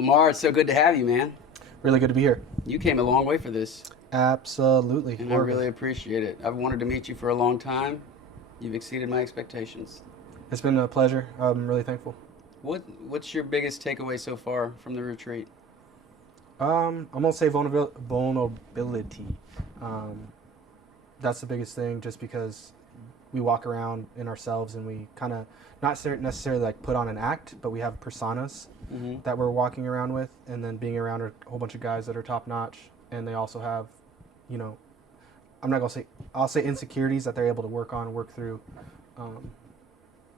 Lamar, it's so good to have you, man. Really good to be here. You came a long way for this, Absolutely. and I really appreciate it. I've wanted to meet you for a long time. You've exceeded my expectations. It's been a pleasure. I'm really thankful. What's your biggest takeaway so far from the retreat? I'm gonna say vulnerability. Um, that's the biggest thing, just because we walk around in ourselves and we kind of necessarily like put on an act, but we have personas Hmm. that we're walking around with, and then being around a whole bunch of guys that are top notch, and they also have, you know, I'm not gonna say I'll say insecurities that they're able to work on, work through. Um,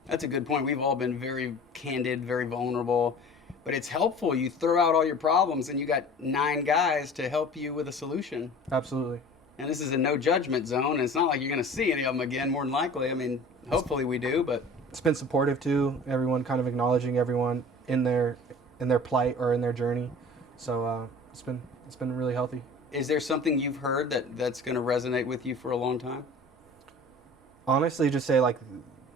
That's a good point. We've all been very candid, very vulnerable, but it's helpful. You throw out all your problems, and you got 9 guys to help you with a solution. Absolutely. And this is a no judgment zone, and it's not like you're going to see any of them again. More than likely, I mean, hopefully we do, but It's been supportive too. Everyone kind of acknowledging everyone in their plight or in their journey. So it's been really healthy. is there something you've heard that's going to resonate with you for a long time? Honestly, just say like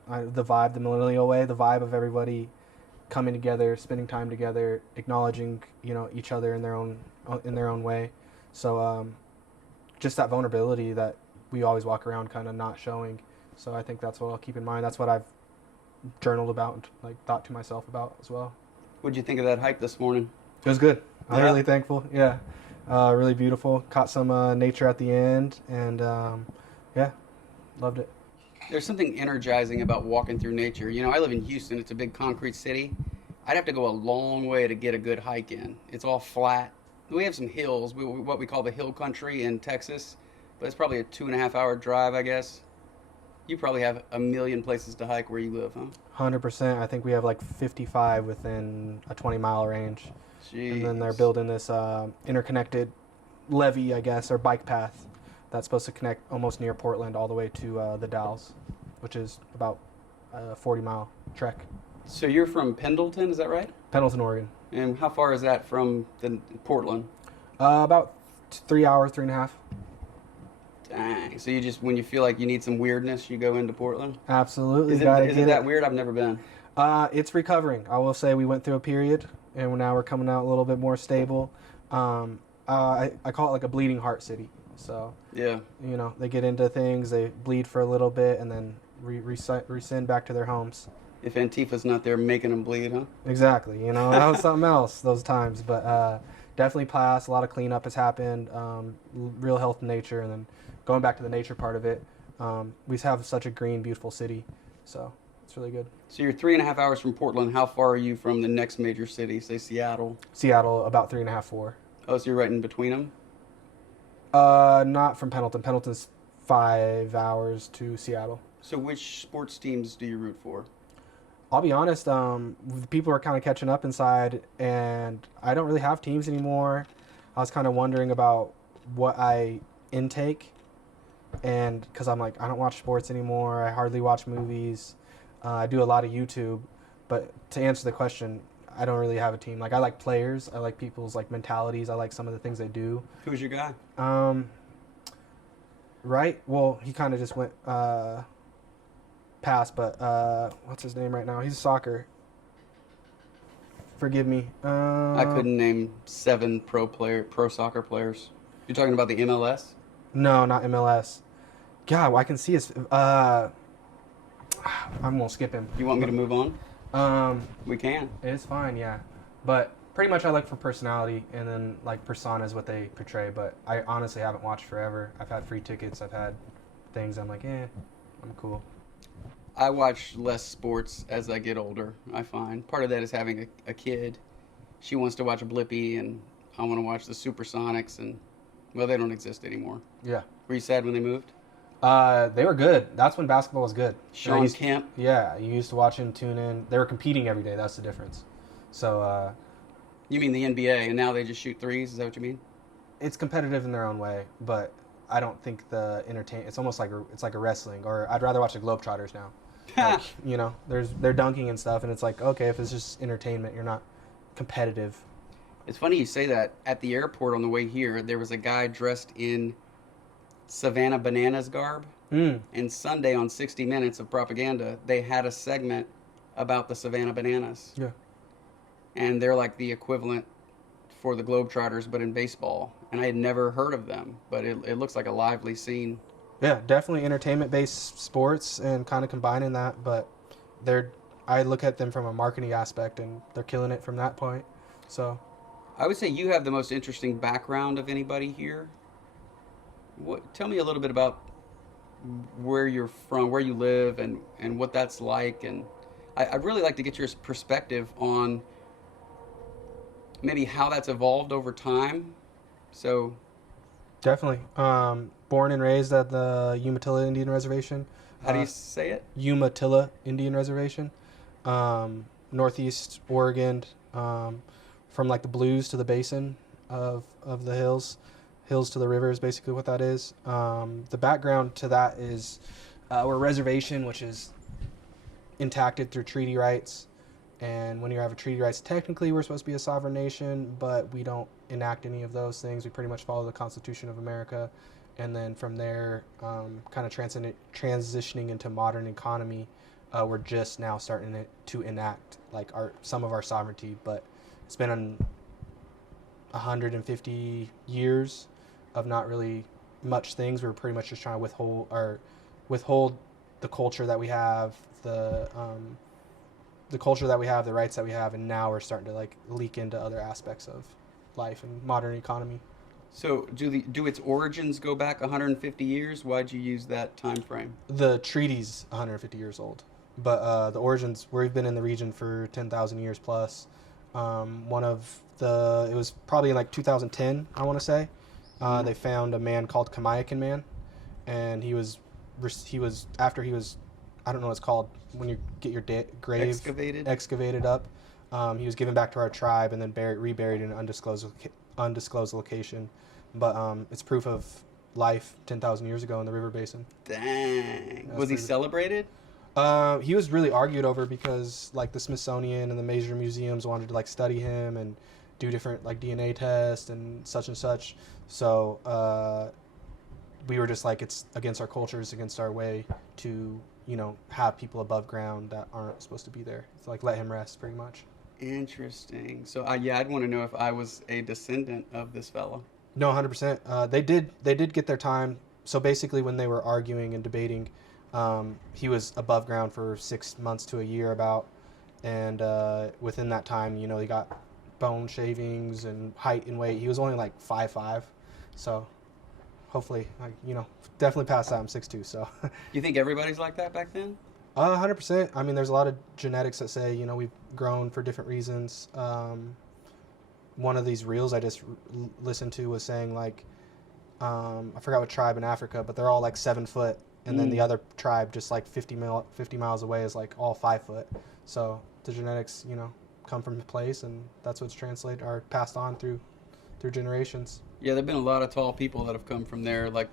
the vibe, the millennial way, the vibe of everybody coming together, spending time together, acknowledging each other in their own way. So just that vulnerability that we always walk around kind of not showing. So I think that's what I'll keep in mind. That's what I've journaled about and like thought to myself about as well. What'd you think of that hike this morning? It was good. I'm Yeah. really thankful. Yeah, really beautiful. Caught some nature at the end, and yeah, loved it. There's something energizing about walking through nature. You know, I live in Houston. It's a big concrete city. I'd have to go a long way to get a good hike in. It's all flat. We have some hills, what we call the hill country in Texas, but it's probably a 2.5 hour drive, I guess. You probably have a million places to hike where you live, huh? 100%. I think we have like 55 within a 20-mile range, and then they're Jeez. building this interconnected levee, I guess, or bike path that's supposed to connect almost near Portland all the way to the Dalles, which is about a 40-mile trek. So you're from Pendleton, is that right? Pendleton, Oregon. And how far is that from Portland? About 3 hours, 3.5. Dang. So you just, when you feel like you need some weirdness, you go into Portland? Absolutely. Is it, Gotta is get it that it. weird? I've never been. It's recovering. I will say we went through a period, and now we're coming out a little bit more stable. I call it like a bleeding heart city. So, Yeah. they get into things, they bleed for a little bit, and then rescind back to their homes. If Antifa's not there making them bleed, huh? Exactly. That was something else those times. But definitely passed. A lot of cleanup has happened. Real health in nature, and then going back to the nature part of it, we have such a green, beautiful city. So it's really good. So you're 3.5 hours from Portland. How far are you from the next major city, say Seattle? Seattle, about 3.5, 4. Oh, so you're right in between them? Not from Pendleton. Pendleton's 5 hours to Seattle. So which sports teams do you root for? I'll be honest, the people are kind of catching up inside, and I don't really have teams anymore. I was kind of wondering about what I intake, and because I'm like, I don't watch sports anymore. I hardly watch movies. I do a lot of YouTube, but to answer the question, I don't really have a team. Like, I like players. I like people's like mentalities. I like some of the things they do. Who's your guy? Right? Well, he kind of just went past, but what's his name right now? He's a soccer. Forgive me. I couldn't name 7 pro soccer players. You're talking about the MLS? No, not MLS. God, well, I can see his. I'm gonna skip him. You want me to move on? We can. It's fine, yeah. But pretty much I look for personality, and then like persona is what they portray. But I honestly haven't watched forever. I've had free tickets. I've had things. I'm like, I'm cool. I watch less sports as I get older, I find. Part of that is having a kid. She wants to watch Blippi, and I want to watch the Supersonics, and, well, they don't exist anymore. Yeah. Were you sad when they moved? They were good. That's when basketball was good. Sean Kemp? Yeah, you used to watch him, tune in. They were competing every day. That's the difference. So You mean the NBA, and now they just shoot threes? Is that what you mean? it's competitive in their own way, but I don't think it's almost like it's like a wrestling, or I'd rather watch the Globetrotters now. Like, they're dunking and stuff, and it's like, okay, if it's just entertainment, you're not competitive. It's funny you say that. At the airport on the way here, there was a guy dressed in Savannah Bananas garb. And Sunday on 60 Minutes of Propaganda, they had a segment about the Savannah Bananas. Yeah. And they're like the equivalent for the Globetrotters, but in baseball, and I had never heard of them. But it looks like a lively scene. Yeah, definitely entertainment-based sports and kind of combining that, but they're I look at them from a marketing aspect and they're killing it from that point. So, I would say you have the most interesting background of anybody here. Tell me a little bit about where you're from, where you live, and what that's like. And I'd really like to get your perspective on maybe how that's evolved over time. So, definitely born and raised at the Umatilla Indian Reservation. how do you say it? Umatilla Indian Reservation, northeast Oregon, from like the Blues to the basin of the hills to the river is basically what that is. The background to that is we're a reservation, which is intacted through treaty rights. And when you have a treaty rights, technically we're supposed to be a sovereign nation, but we don't enact any of those things. We pretty much follow the Constitution of America. And then from there, kind of transitioning into modern economy, we're just now starting to enact like some of our sovereignty. But it's been 150 years of not really much things. We're pretty much just trying to withhold the culture that we have, the culture that we have, the rights that we have, and now we're starting to like leak into other aspects of life and modern economy. So, do its origins go back 150 years? Why'd you use that time frame? The treaty's 150 years old, but the origins, we've been in the region for 10,000 years plus. It was probably in like 2010, I want to say. They found a man called Kamayakan Man, and he was after he was, I don't know what it's called when you get your grave excavated up. He was given back to our tribe and then reburied in an undisclosed location. But it's proof of life 10,000 years ago in the river basin. Dang. Was he celebrated? He was really argued over because like the Smithsonian and the major museums wanted to like study him and do different like DNA tests and such. So we were just like, it's against our culture, it's against our way to, have people above ground that aren't supposed to be there. It's like, let him rest pretty much. Interesting. So, I'd want to know if I was a descendant of this fella. No, 100%. They did get their time. So basically, when they were arguing and debating, he was above ground for 6 months to a year about, and within that time, he got bone shavings and height and weight. He was only like 5'5", so hopefully, definitely past that. I'm 6'2", so. You think everybody's like that back then? 100%. I mean, there's a lot of genetics that say, we've grown for different reasons. One of these reels I just listened to was saying, like, I forgot what tribe in Africa, but they're all, like, 7 foot. And then the other tribe just, like, 50 miles away is, like, all 5 foot. So the genetics, come from a place, and that's what's translated or passed on through generations. Yeah, there have been a lot of tall people that have come from there, like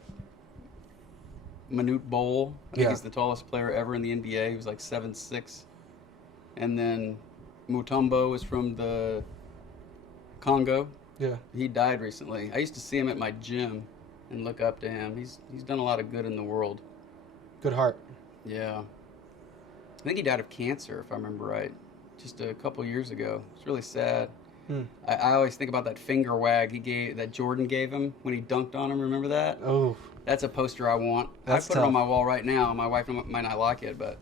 Manute Bol. I think he's the tallest player ever in the NBA. He was like 7'6". And then Mutombo is from the Congo. Yeah. He died recently. I used to see him at my gym and look up to him. He's done a lot of good in the world. Good heart. Yeah. I think he died of cancer, if I remember right, just a couple years ago. It's really sad. I always think about that finger wag that Jordan gave him when he dunked on him. Remember that? Oh. That's a poster I want. That's I put it on my wall right now. My wife might not like it, but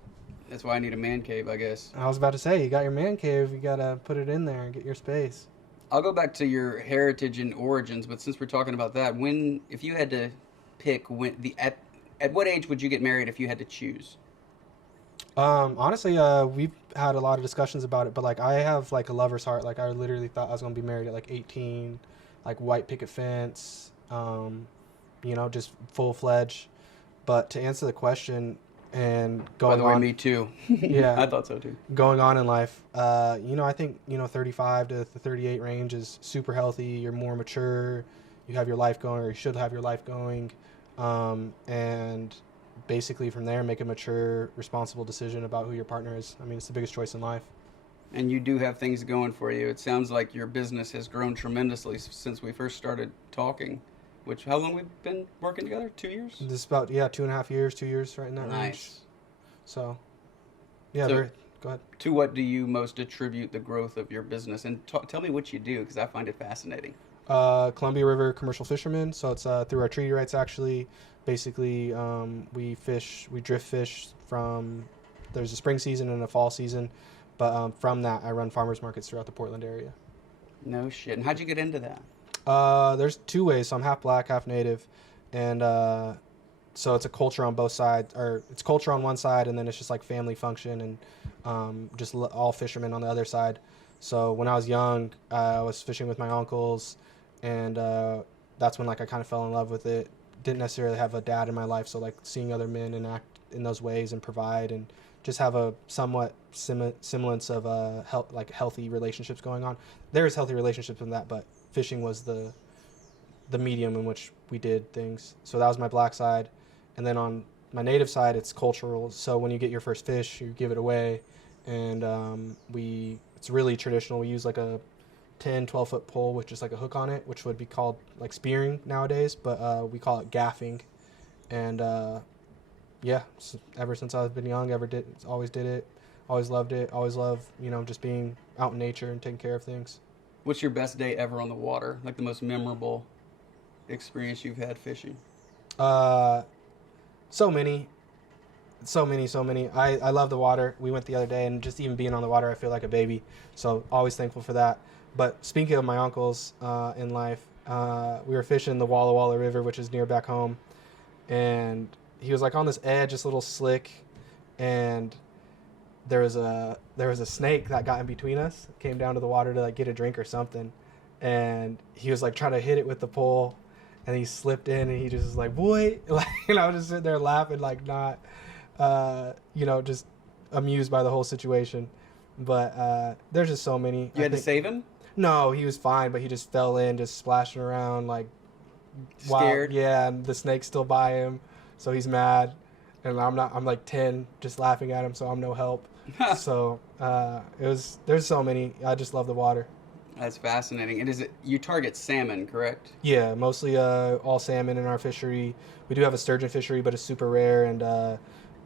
that's why I need a man cave, I guess. I was about to say, you got your man cave. You got to put it in there and get your space. I'll go back to your heritage and origins, but since we're talking about that, if you had to pick at what age would you get married if you had to choose? Honestly, we've had a lot of discussions about it, but like I have like a lover's heart. Like I literally thought I was gonna be married at like 18, like white picket fence, just full-fledged. But to answer the question and going on, by the way, me too. Yeah, I thought so too. Going on in life, I think 35 to the 38 range is super healthy. You're more mature. You have your life going, or you should have your life going, and basically from there make a mature, responsible decision about who your partner is. I mean, it's the biggest choice in life. And you do have things going for you. It sounds like your business has grown tremendously since we first started talking. How long we've been working together? 2 years? This is about 2.5 years, 2 years, right in that range. Nice. So, yeah, Go ahead. To what do you most attribute the growth of your business? And tell me what you do, because I find it fascinating. Columbia River commercial fishermen. So it's through our treaty rights actually. Basically, we drift fish from. There's a spring season and a fall season, but from that I run farmers markets throughout the Portland area. No shit. And how'd you get into that? There's two ways. So I'm half black, half native, and so it's a culture on both sides, or it's culture on one side, and then it's just like family function and just all fishermen on the other side. So when I was young, I was fishing with my uncles, and that's when like I kind of fell in love with it. Didn't necessarily have a dad in my life, so like seeing other men and act in those ways and provide and just have a somewhat semblance of like healthy relationships going on. There is healthy relationships in that, but fishing was the medium in which we did things. So that was my black side. And then on my native side, it's cultural. So when you get your first fish, you give it away. And it's really traditional. We use like a 10, 12-foot pole with just like a hook on it, which would be called like spearing nowadays, but we call it gaffing. And yeah, so ever since I've been young, always did it, always loved it, always loved, just being out in nature and taking care of things. What's your best day ever on the water? Like the most memorable experience you've had fishing? So many. I love the water. We went the other day, and just even being on the water, I feel like a baby. So always thankful for that. But speaking of my uncles in life, we were fishing the Walla Walla River, which is near back home, and he was like on this edge, this little slick, and there was a snake that got in between us. Came down to the water to like get a drink or something, and he was like trying to hit it with the pole, and he slipped in, and he just was like, boy, like, and I was just sitting there laughing, like not, just amused by the whole situation. But there's just so many. You had to save him? No, he was fine, but he just fell in, just splashing around, like scared. Yeah, and the snake's still by him, so he's mad, and I'm not. I'm like 10, just laughing at him, so I'm no help. So there's so many. I just love the water. That's fascinating. And you target salmon, correct? Yeah, mostly all salmon in our fishery. We do have a sturgeon fishery, but it's super rare, and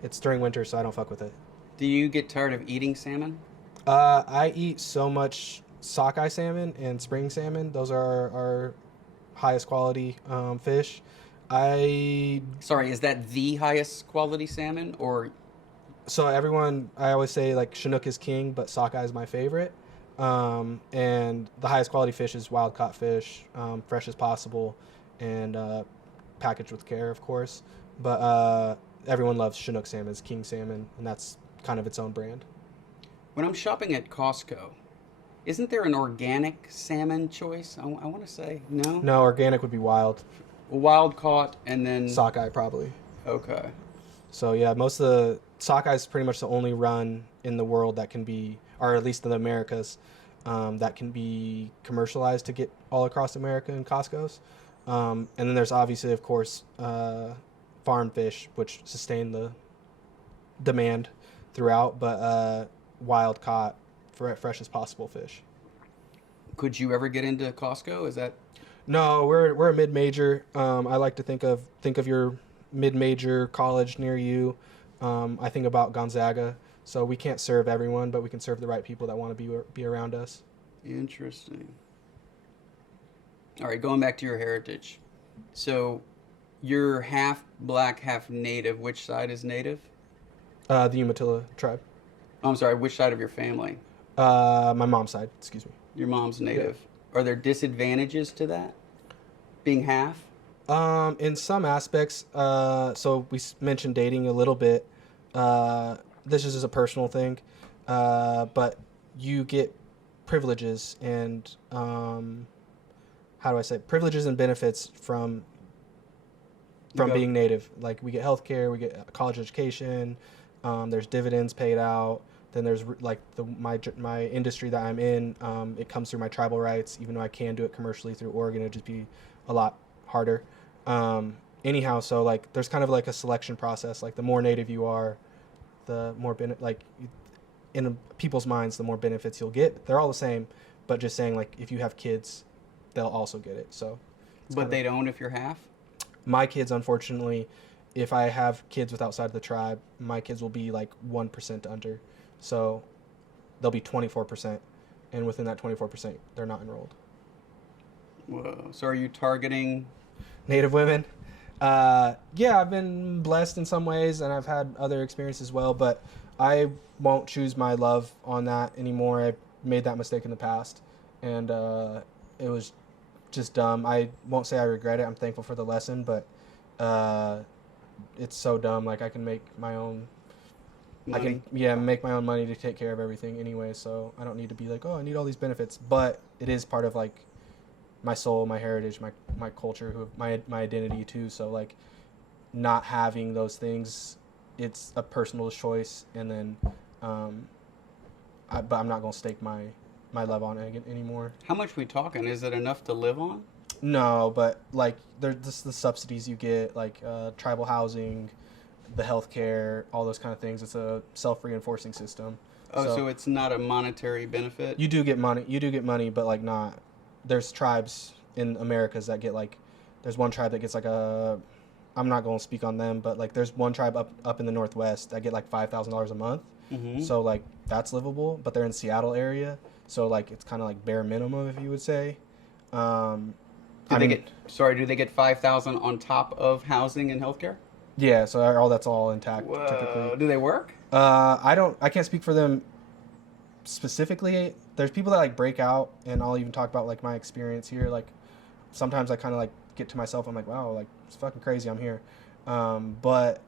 it's during winter, so I don't fuck with it. Do you get tired of eating salmon? I eat so much sockeye salmon and spring salmon. Those are our highest quality fish. Sorry, is that the highest quality salmon, or? So I always say like Chinook is king, but sockeye is my favorite. And the highest quality fish is wild caught fish, fresh as possible, and packaged with care, of course. But everyone loves Chinook salmon, it's king salmon, and that's kind of its own brand. When I'm shopping at Costco, isn't there an organic salmon choice? I want to say no. No, organic would be wild. Wild caught, and then Sockeye probably. Okay. So yeah, most of the sockeye is pretty much the only run in the world that can be, or at least in the Americas, that can be commercialized to get all across America in Costco's. And then there's obviously, of course, farm fish, which sustain the demand throughout, but wild caught, fresh as possible fish. Could you ever get into Costco? Is that? No, we're a mid-major. I like to think of your mid-major college near you. I think about Gonzaga. So we can't serve everyone, but we can serve the right people that want to be around us. Interesting. All right, going back to your heritage. So you're half black, half native. Which side is native? The Umatilla tribe. Oh, I'm sorry, which side of your family? My mom's side, excuse me. Your mom's native. Yeah. Are there disadvantages to that? Being half? In some aspects, so we mentioned dating a little bit. This is just a personal thing, but you get privileges and privileges and benefits from being native. Like we get healthcare, we get college education. There's dividends paid out. Then there's like my industry that I'm in. It comes through my tribal rights, even though I can do it commercially through Oregon. It'd just be a lot harder. Anyhow, so like there's kind of like a selection process. Like the more native you are, the more in people's minds, the more benefits you'll get. They're all the same, but just saying like if you have kids, they'll also get it. So, but they don't if you're half. My kids, unfortunately, if I have kids with outside of the tribe, my kids will be like 1% under. So they'll be 24%, and within that 24%, they're not enrolled. Whoa. So are you targeting? Native women. Yeah, I've been blessed in some ways, and I've had other experiences as well, but I won't choose my love on that anymore. I made that mistake in the past, and it was just dumb. I won't say I regret it. I'm thankful for the lesson, but it's so dumb. Like, I can make my own... Money? Make my own money to take care of everything anyway, so I don't need to be like, oh, I need all these benefits. But it is part of, like, my soul, my heritage, my culture, my identity too. So, like, not having those things, it's a personal choice. And then, but I'm not gonna stake my love on it anymore. How much we talking? Is it enough to live on? No, but like there's just the subsidies you get, like tribal housing, the healthcare, all those kind of things. It's a self-reinforcing system. Oh, so it's not a monetary benefit? You do get money. You do get money, but like not. There's tribes in Americas that get like. There's one tribe that gets like a. I'm not going to speak on them, but like there's one tribe up in the Northwest that get like $5,000 a month. Mm-hmm. So like that's livable, but they're in Seattle area, so like it's kind of like bare minimum, if you would say. Do they get 5,000 on top of housing and healthcare? Yeah, so all that's all intact. Whoa. Typically. Do they work? I can't speak for them specifically. There's people that like break out, and I'll even talk about like my experience here. Like sometimes I kind of like get to myself. I'm like, wow, like it's fucking crazy. I'm here. But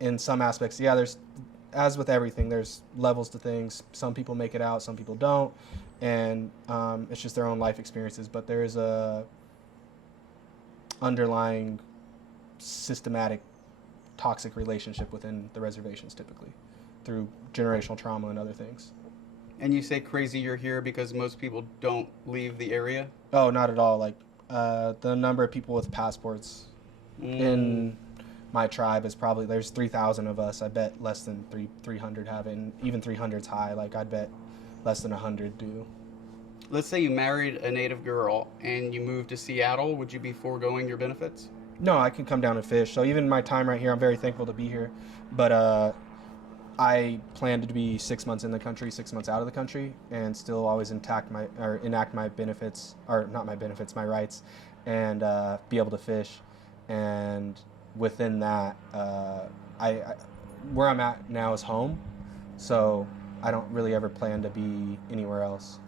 in some aspects, yeah, there's, as with everything, there's levels to things. Some people make it out, some people don't, and it's just their own life experiences. But there is a underlying systematic toxic relationship within the reservations, typically through generational trauma and other things. And you say crazy you're here because most people don't leave the area? Oh, not at all. Like the number of people with passports in my tribe is probably, there's 3,000 of us. I bet less than 300 have it, and even 300's high. Like I'd bet less than 100 do. Let's say you married a native girl and you moved to Seattle. Would you be foregoing your benefits? No, I can come down and fish. So even my time right here, I'm very thankful to be here. But I plan to be 6 months in the country, 6 months out of the country, and still always enact my benefits, or not my benefits, my rights, and be able to fish. And within that, I where I'm at now is home, so I don't really ever plan to be anywhere else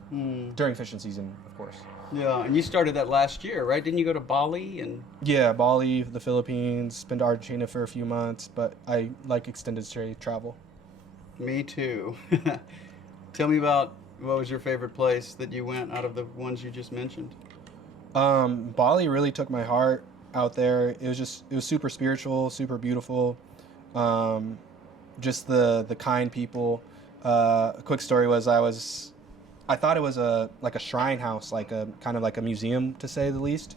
during fishing season, of course. Yeah, and you started that last year, right? Didn't you go to Bali? Yeah, Bali, the Philippines, been to Argentina for a few months, but I like extended stay travel. Me too. Tell me about, what was your favorite place that you went out of the ones you just mentioned? Bali really took my heart out there. It was super spiritual, super beautiful. Just the kind people. A quick story was I thought it was a shrine house, like a kind of like a museum, to say the least.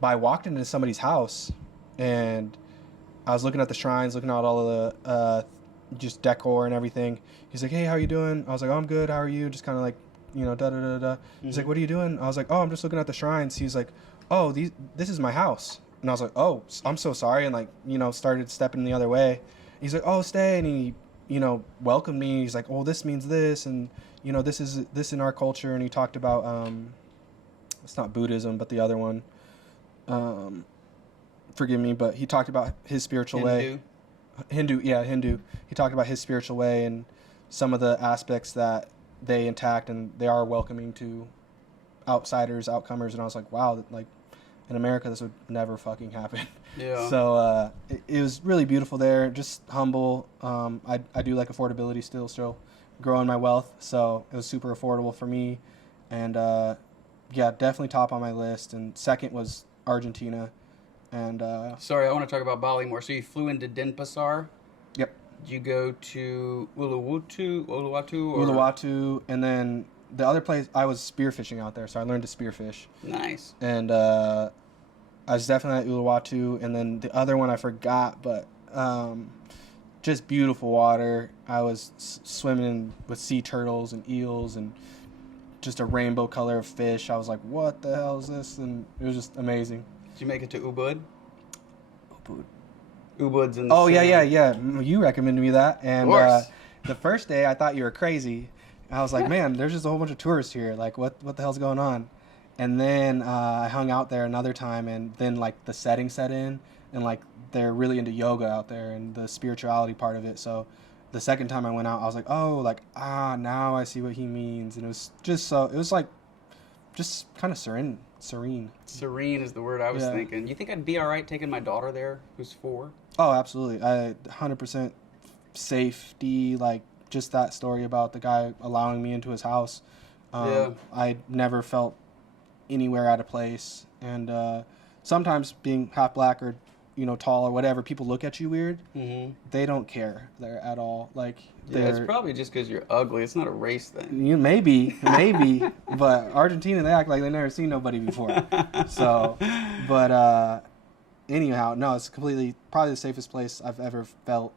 But I walked into somebody's house, and I was looking at the shrines, looking at all of the just decor and everything. He's like, "Hey, how you doing?" I was like, "Oh, I'm good. How are you?" Just kind of like, da da da da. He's like, "What are you doing?" I was like, "Oh, I'm just looking at the shrines." He's like, "Oh, this is my house." And I was like, "Oh, I'm so sorry," and like, started stepping the other way. He's like, "Oh, stay," and he, welcomed me. He's like, "Oh, this means this, and this is this in our culture." And he talked about it's not Buddhism, but the other one. Forgive me, but he talked about his spiritual way. Hindu. He talked about his spiritual way and some of the aspects that they intact, and they are welcoming to outsiders, outcomers. And I was like, wow, like in America, this would never fucking happen. Yeah. So it was really beautiful there, just humble. I do like affordability still growing my wealth, so it was super affordable for me. And yeah, definitely top on my list. And second was Argentina. And sorry, I want to talk about Bali more. So you flew into Denpasar? Yep. Did you go to Uluwatu? Uluwatu, and then the other place, I was spearfishing out there, so I learned to spearfish. Nice. And I was definitely at Uluwatu, and then the other one I forgot, but just beautiful water. I was swimming with sea turtles and eels and just a rainbow color of fish. I was like, what the hell is this? And it was just amazing. Did you make it to Ubud? Ubud. Ubud's in the Oh, center. yeah. You recommended me that. And of course. The first day, I thought you were crazy. I was like, man, there's just a whole bunch of tourists here. Like, what the hell's going on? And then I hung out there another time, and then like the setting set in, and like they're really into yoga out there and the spirituality part of it. So the second time I went out, I was like, oh, like now I see what he means, and it was just it was like just kind of serene. Serene is the word I was thinking. You think I'd be all right taking my daughter there, who's 4? Oh, absolutely. 100% safety, like just that story about the guy allowing me into his house. I never felt anywhere out of place. And sometimes being half black or, tall or whatever, people look at you weird. Mm-hmm. They don't care there at all. Like, it's probably just because you're ugly. It's not a race thing. Maybe. But Argentina, they act like they never seen nobody before. So, but anyhow, no, it's probably the safest place I've ever felt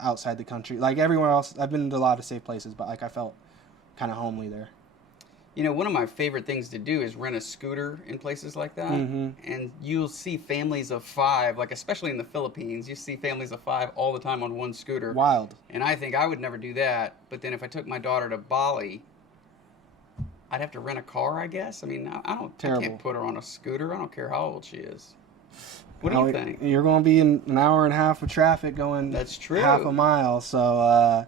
outside the country. Like everywhere else, I've been to a lot of safe places, but like I felt kind of homely there. One of my favorite things to do is rent a scooter in places like that. Mm-hmm. And you'll see families of 5, like especially in the Philippines, you see families of 5 all the time on one scooter. Wild. And I think I would never do that. But then if I took my daughter to Bali, I'd have to rent a car, I guess. I mean, I can't put her on a scooter. I don't care how old she is. What do you think? You're going to be in an hour and a half of traffic going That's true. half a mile. So,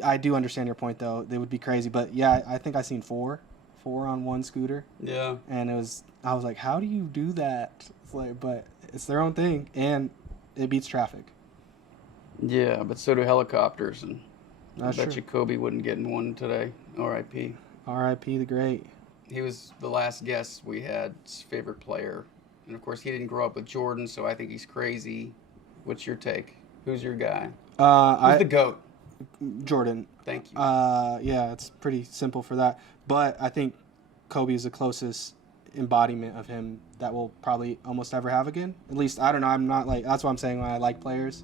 I do understand your point, though. They would be crazy. But, yeah, I think I seen 4 on one scooter. Yeah. And I was like, how do you do that? It's like, but it's their own thing, and it beats traffic. Yeah, but so do helicopters. And That's I bet true. you Kobe wouldn't get in one today. R.I.P. R.I.P. the great. He was the last guest we had's favorite player. And, of course, he didn't grow up with Jordan, so I think he's crazy. What's your take? Who's your guy? Who's the GOAT? Jordan. Thank you. Yeah, it's pretty simple for that. But I think Kobe is the closest embodiment of him that we'll probably almost ever have again. At least, I don't know. I'm not like, that's what I'm saying when I like players.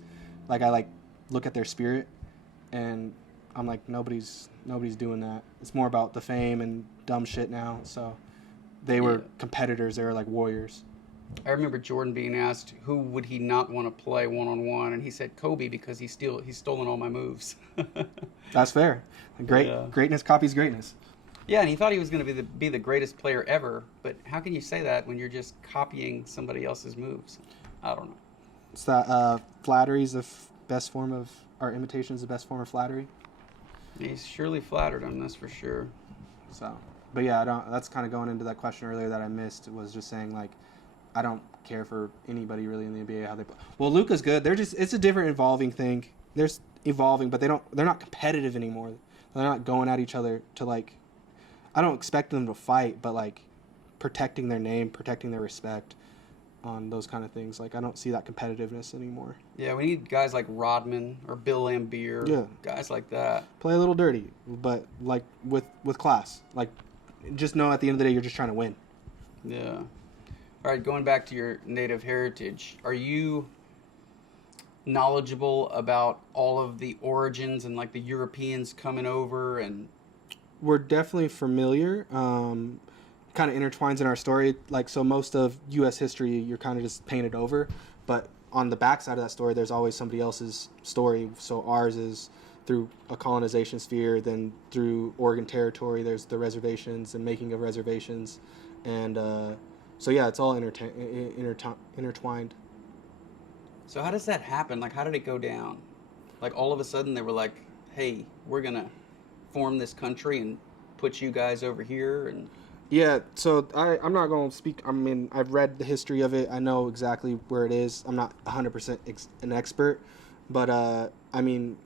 Like, I like look at their spirit, and I'm like, nobody's doing that. It's more about the fame and dumb shit now. So they were competitors. They were like warriors. I remember Jordan being asked who would he not want to play one-on-one, and he said Kobe because he's stolen all my moves. That's fair. Greatness copies greatness. Yeah, and he thought he was going to be the greatest player ever, but how can you say that when you're just copying somebody else's moves? I don't know. It's that flattery is the best form of, or imitation is the best form of flattery. He's surely flattered him, that's for sure. So, but yeah, that's kind of going into that question earlier that I missed, was just saying, like, I don't care for anybody really in the NBA how they play. Well, Luka's good. It's a different evolving thing. They're evolving, but they're not competitive anymore. They're not going at each other to, like, I don't expect them to fight, but like protecting their name, protecting their respect on those kind of things. Like, I don't see that competitiveness anymore. Yeah, we need guys like Rodman or Bill Laimbeer, guys like that. Play a little dirty, but like with class. Like, just know at the end of the day you're just trying to win. Yeah. All right, going back to your native heritage, are you knowledgeable about all of the origins and like the Europeans coming over? And we're definitely familiar. Kind of intertwines in our story. Like, so most of U.S. history, you're kind of just painted over, but on the backside of that story, there's always somebody else's story. So ours is through a colonization sphere, then through Oregon Territory, there's the reservations and making of reservations, and so yeah, it's all intertwined. So how does that happen? Like, how did it go down? Like, all of a sudden they were like, hey, we're going to form this country and put you guys over here? And yeah, so I'm not going to speak. I mean, I've read the history of it. I know exactly where it is. I'm not 100% an expert, but I mean,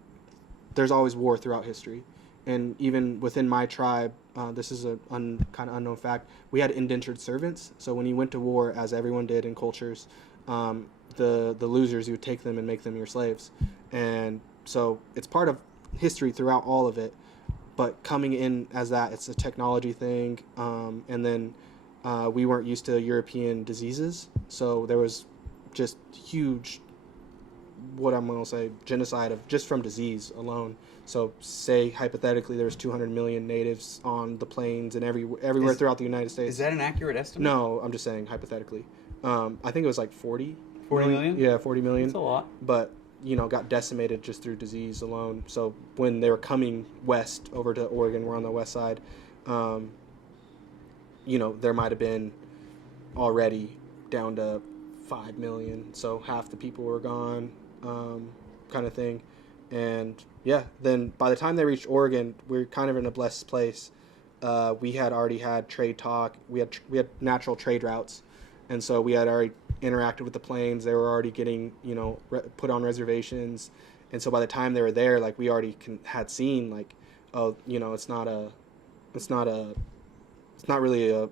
there's always war throughout history. And even within my tribe, this is a kind of unknown fact, we had indentured servants. So when you went to war, as everyone did in cultures, the losers, you would take them and make them your slaves. And so it's part of history throughout all of it. But coming in as that, it's a technology thing. And then we weren't used to European diseases. So there was just huge, what I'm going to say, genocide of just from disease alone. So say, hypothetically, there's 200 million natives on the plains and everywhere throughout the United States. Is that an accurate estimate? No, I'm just saying hypothetically. I think it was like 40 million? Yeah, 40 million. That's a lot. But got decimated just through disease alone. So when they were coming west over to Oregon, we're on the west side, there might have been already down to 5 million. So half the people were gone, kind of thing. And yeah, then by the time they reached Oregon, we're kind of in a blessed place. We had already had trade talk. We had natural trade routes, and so we had already interacted with the planes. They were already getting put on reservations, and so by the time they were there, like we already had seen like, oh, it's not really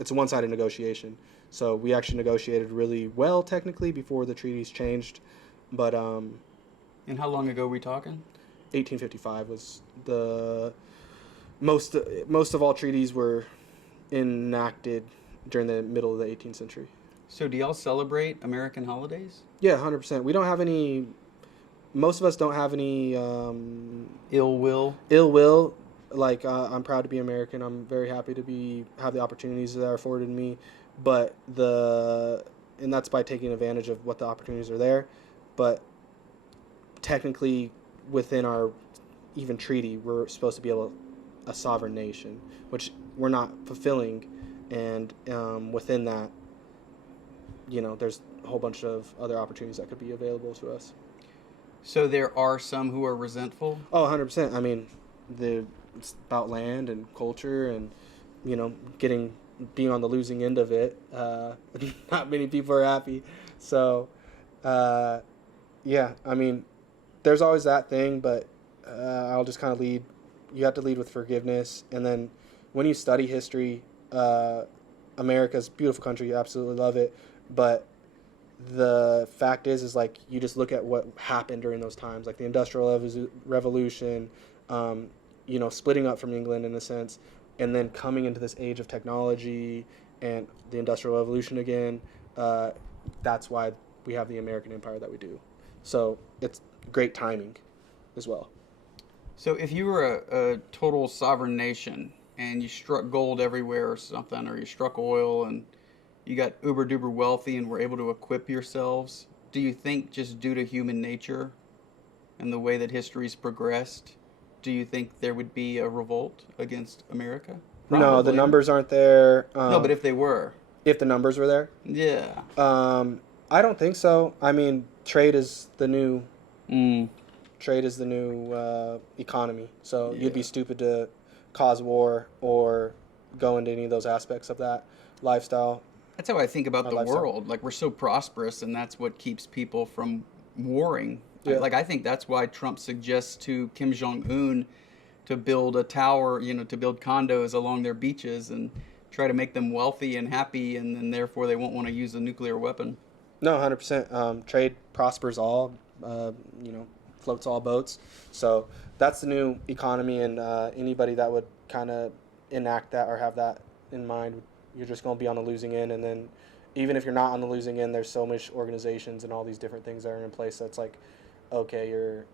it's a one-sided negotiation. So we actually negotiated really well technically before the treaties changed, but And how long ago are we talking? 1855 was the most of all treaties were enacted during the middle of the 18th century. So do y'all celebrate American holidays? Yeah, 100%. We don't have any. Most of us don't have any Ill will. Like I'm proud to be American. I'm very happy to have the opportunities that are afforded me, but and that's by taking advantage of what the opportunities are there. But technically, within our even treaty, we're supposed to be a sovereign nation, which we're not fulfilling, and within that, there's a whole bunch of other opportunities that could be available to us. So there are some who are resentful? Oh, 100%. I mean, it's about land and culture and, being on the losing end of it. Not many people are happy. So, yeah, I mean, there's always that thing, but I'll just kind of lead. You have to lead with forgiveness. And then when you study history, America's a beautiful country. You absolutely love it. But the fact is like you just look at what happened during those times, like the Industrial Revolution, splitting up from England in a sense, and then coming into this age of technology and the Industrial Revolution again. That's why we have the American Empire that we do. So it's great timing as well. So if you were a total sovereign nation and you struck gold everywhere or something, or you struck oil and you got uber duper wealthy and were able to equip yourselves, do you think just due to human nature and the way that history's progressed, do you think there would be a revolt against America? Probably. No, the numbers aren't there. No, but if they were. If the numbers were there? Yeah. I don't think so. I mean, trade is the new economy. So you'd be stupid to cause war or go into any of those aspects of that lifestyle. That's how I think about the world. Like, we're so prosperous, and that's what keeps people from warring. Yeah. Like, I think that's why Trump suggests to Kim Jong-un to build a tower, to build condos along their beaches and try to make them wealthy and happy, and then therefore they won't want to use a nuclear weapon. No, 100%. Trade prospers all, floats all boats. So that's the new economy, and anybody that would kind of enact that or have that in mind, you're just going to be on the losing end. And then even if you're not on the losing end, there's so much organizations and all these different things that are in place that's like, okay, you're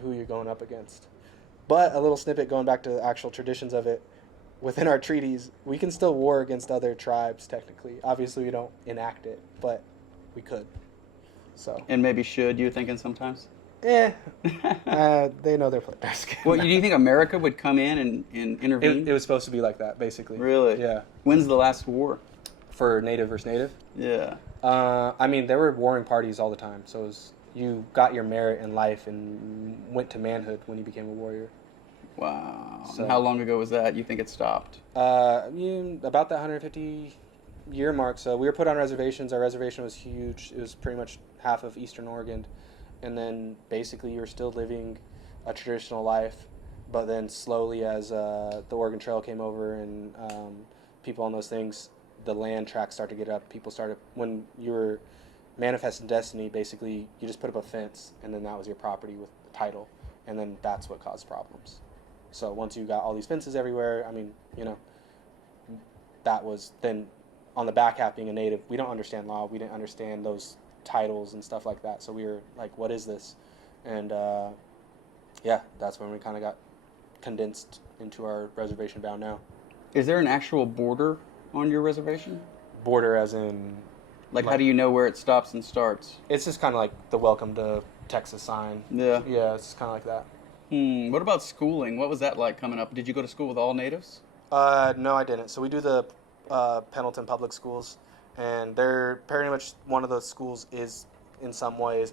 who you're going up against. But a little snippet going back to the actual traditions of it, within our treaties, we can still war against other tribes technically. Obviously, we don't enact it, but we could. So. And maybe should, you're thinking sometimes? They know their players. Well, do you think America would come in and intervene? It was supposed to be like that, basically. Really? Yeah. When's the last war? For native versus native? Yeah. I mean, there were warring parties all the time. So it was, you got your merit in life and went to manhood when you became a warrior. Wow. So, and how long ago was that? You think it stopped? About that 150-year mark. So we were put on reservations. Our reservation was huge. It was pretty much half of Eastern Oregon. And then basically you were still living a traditional life, but then slowly as the Oregon Trail came over and people on those things, the land tracks started to get up. People started, when you were manifesting destiny, basically you just put up a fence and then that was your property with the title. And then that's what caused problems. So once you got all these fences everywhere, I mean, that was then on the back half being a native, we don't understand law. We didn't understand those titles and stuff like that. So we were like, what is this? And that's when we kind of got condensed into our reservation bound now. Is there an actual border on your reservation? Border as in Like, how do you know where it stops and starts? It's just kind of like the welcome to Texas sign. Yeah. Yeah, it's kind of like that. What about schooling? What was that like coming up? Did you go to school with all natives? No, I didn't. So we do the Pendleton Public Schools, and they're pretty much one of those schools is in some ways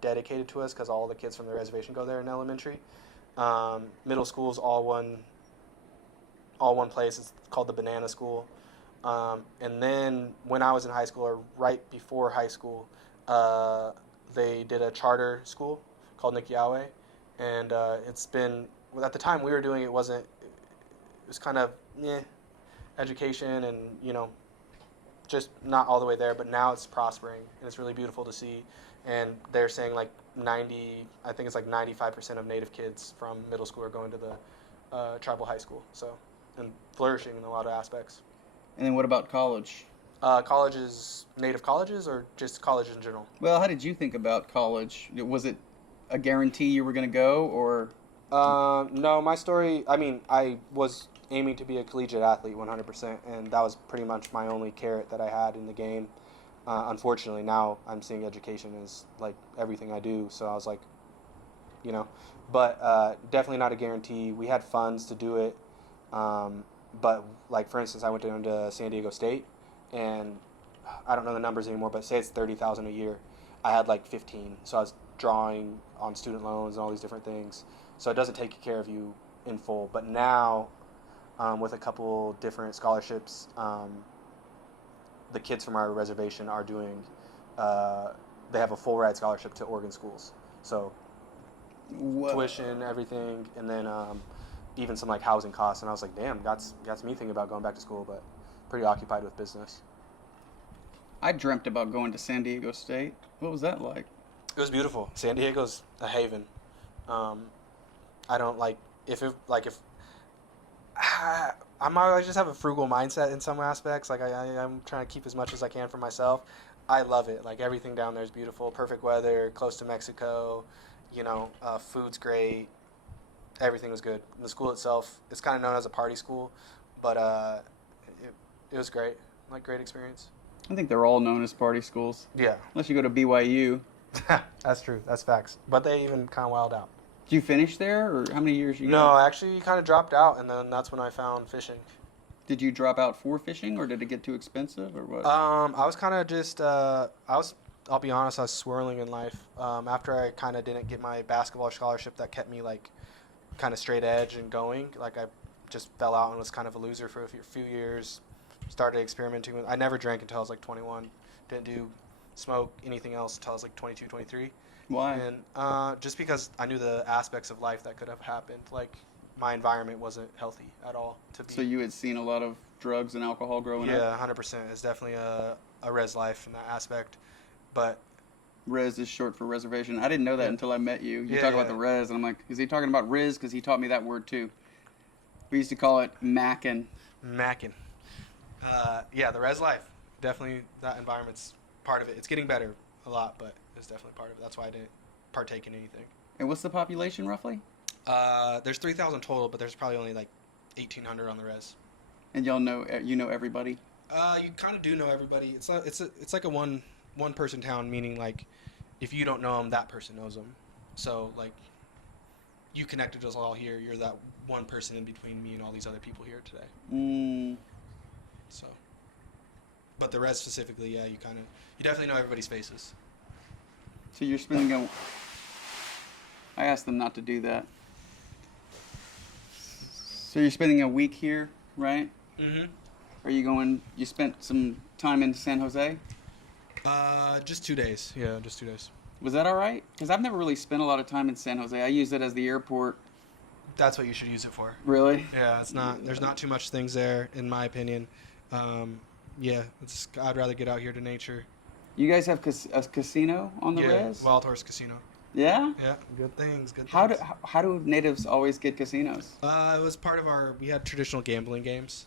dedicated to us because all the kids from the reservation go there in elementary. Middle school's all one place. It's called the Banana School. And then when I was in high school, or right before high school, they did a charter school called Nikiawe, and it's been well, at the time we were doing it wasn't it was kind of education and just not all the way there, but now it's prospering and it's really beautiful to see. And they're saying like 90, I think it's like 95% of Native kids from middle school are going to the tribal high school. So and flourishing in a lot of aspects. And then what about college? Colleges, Native colleges, or just college in general? Well, how did you think about college? Was it a guarantee you were going to go, or? No, my story, I mean, I was aiming to be a collegiate athlete 100%, and that was pretty much my only carrot that I had in the game. Unfortunately, now I'm seeing education as like everything I do, so I was like, but definitely not a guarantee. We had funds to do it, but like for instance, I went down to San Diego State, and I don't know the numbers anymore, but say it's $30,000 a year. I had like 15, so I was drawing on student loans and all these different things. So it doesn't take care of you in full. But now, with a couple different scholarships, the kids from our reservation are doing. They have a full ride scholarship to Oregon schools. So tuition, everything, and then even some like housing costs. And I was like, damn, that's me thinking about going back to school, but pretty occupied with business. I dreamt about going to San Diego State. What was that like? It was beautiful. San Diego's a haven. I don't like if I just have a frugal mindset in some aspects. Like I'm trying to keep as much as I can for myself. I love it. Like everything down there is beautiful. Perfect weather, close to Mexico. Food's great. Everything was good. The school itself, it's kind of known as a party school, but it was great. Like great experience. I think they're all known as party schools. Yeah. Unless you go to BYU. That's true. That's facts. But they even kind of wild out. Did you finish there, or how many years you No, got? I actually kind of dropped out, and then that's when I found fishing. Did you drop out for fishing, or did it get too expensive, or what? I was kind of just, I'll be honest, I was swirling in life. After I kind of didn't get my basketball scholarship that kept me, like, kind of straight edge and going, like, I just fell out and was kind of a loser for a few years. Started experimenting with, I never drank until I was, like, 21. Didn't smoke anything else until I was, like, 22, 23. Why? And just because I knew the aspects of life that could have happened, like my environment wasn't healthy at all. So you had seen a lot of drugs and alcohol growing up? Yeah, 100%. It's definitely a res life in that aspect. But Res is short for reservation. I didn't know that until I met you. You Yeah, talk about yeah. the res, and I'm like, is he talking about Riz? Because he taught me that word too. We used to call it mackin'. macking. Yeah, the res life. Definitely that environment's part of it. It's getting better a lot, but it's definitely part of it. That's why I didn't partake in anything. And what's the population roughly? There's 3,000 total, but there's probably only like 1,800 on the res. And you know everybody? You kind of do know everybody. It's like a one person town, meaning like if you don't know them, that person knows them. So like you connected us all here. You're that one person in between me and all these other people here today. So, but the res specifically, yeah, you definitely know everybody's faces. So you're spending I asked them not to do that. So you're spending a week here, right? Mm-hmm. Are you you spent some time in San Jose? Just 2 days. Yeah, just 2 days. Was that all right? Because I've never really spent a lot of time in San Jose. I use it as the airport. That's what you should use it for. Really? Yeah, there's not too much things there, in my opinion. Yeah, I'd rather get out here to nature. You guys have a casino on the res? Wild Horse Casino. Yeah? Yeah, good things. How do natives always get casinos? It was part of we had traditional gambling games.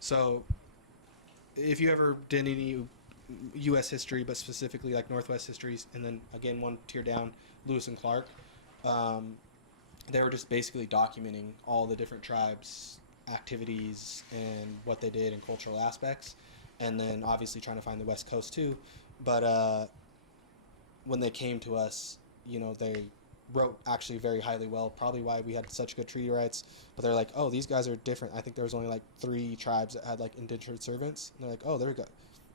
So if you ever did any U.S. history, but specifically like Northwest histories, and then again one tier down, Lewis and Clark, they were just basically documenting all the different tribes' activities and what they did and cultural aspects. and then obviously trying to find the West Coast too. But when they came to us, they wrote actually very highly well, probably why we had such good treaty rights. But they're like, oh, these guys are different. I think there was only like 3 tribes that had like indentured servants. And they're like, oh, there we go.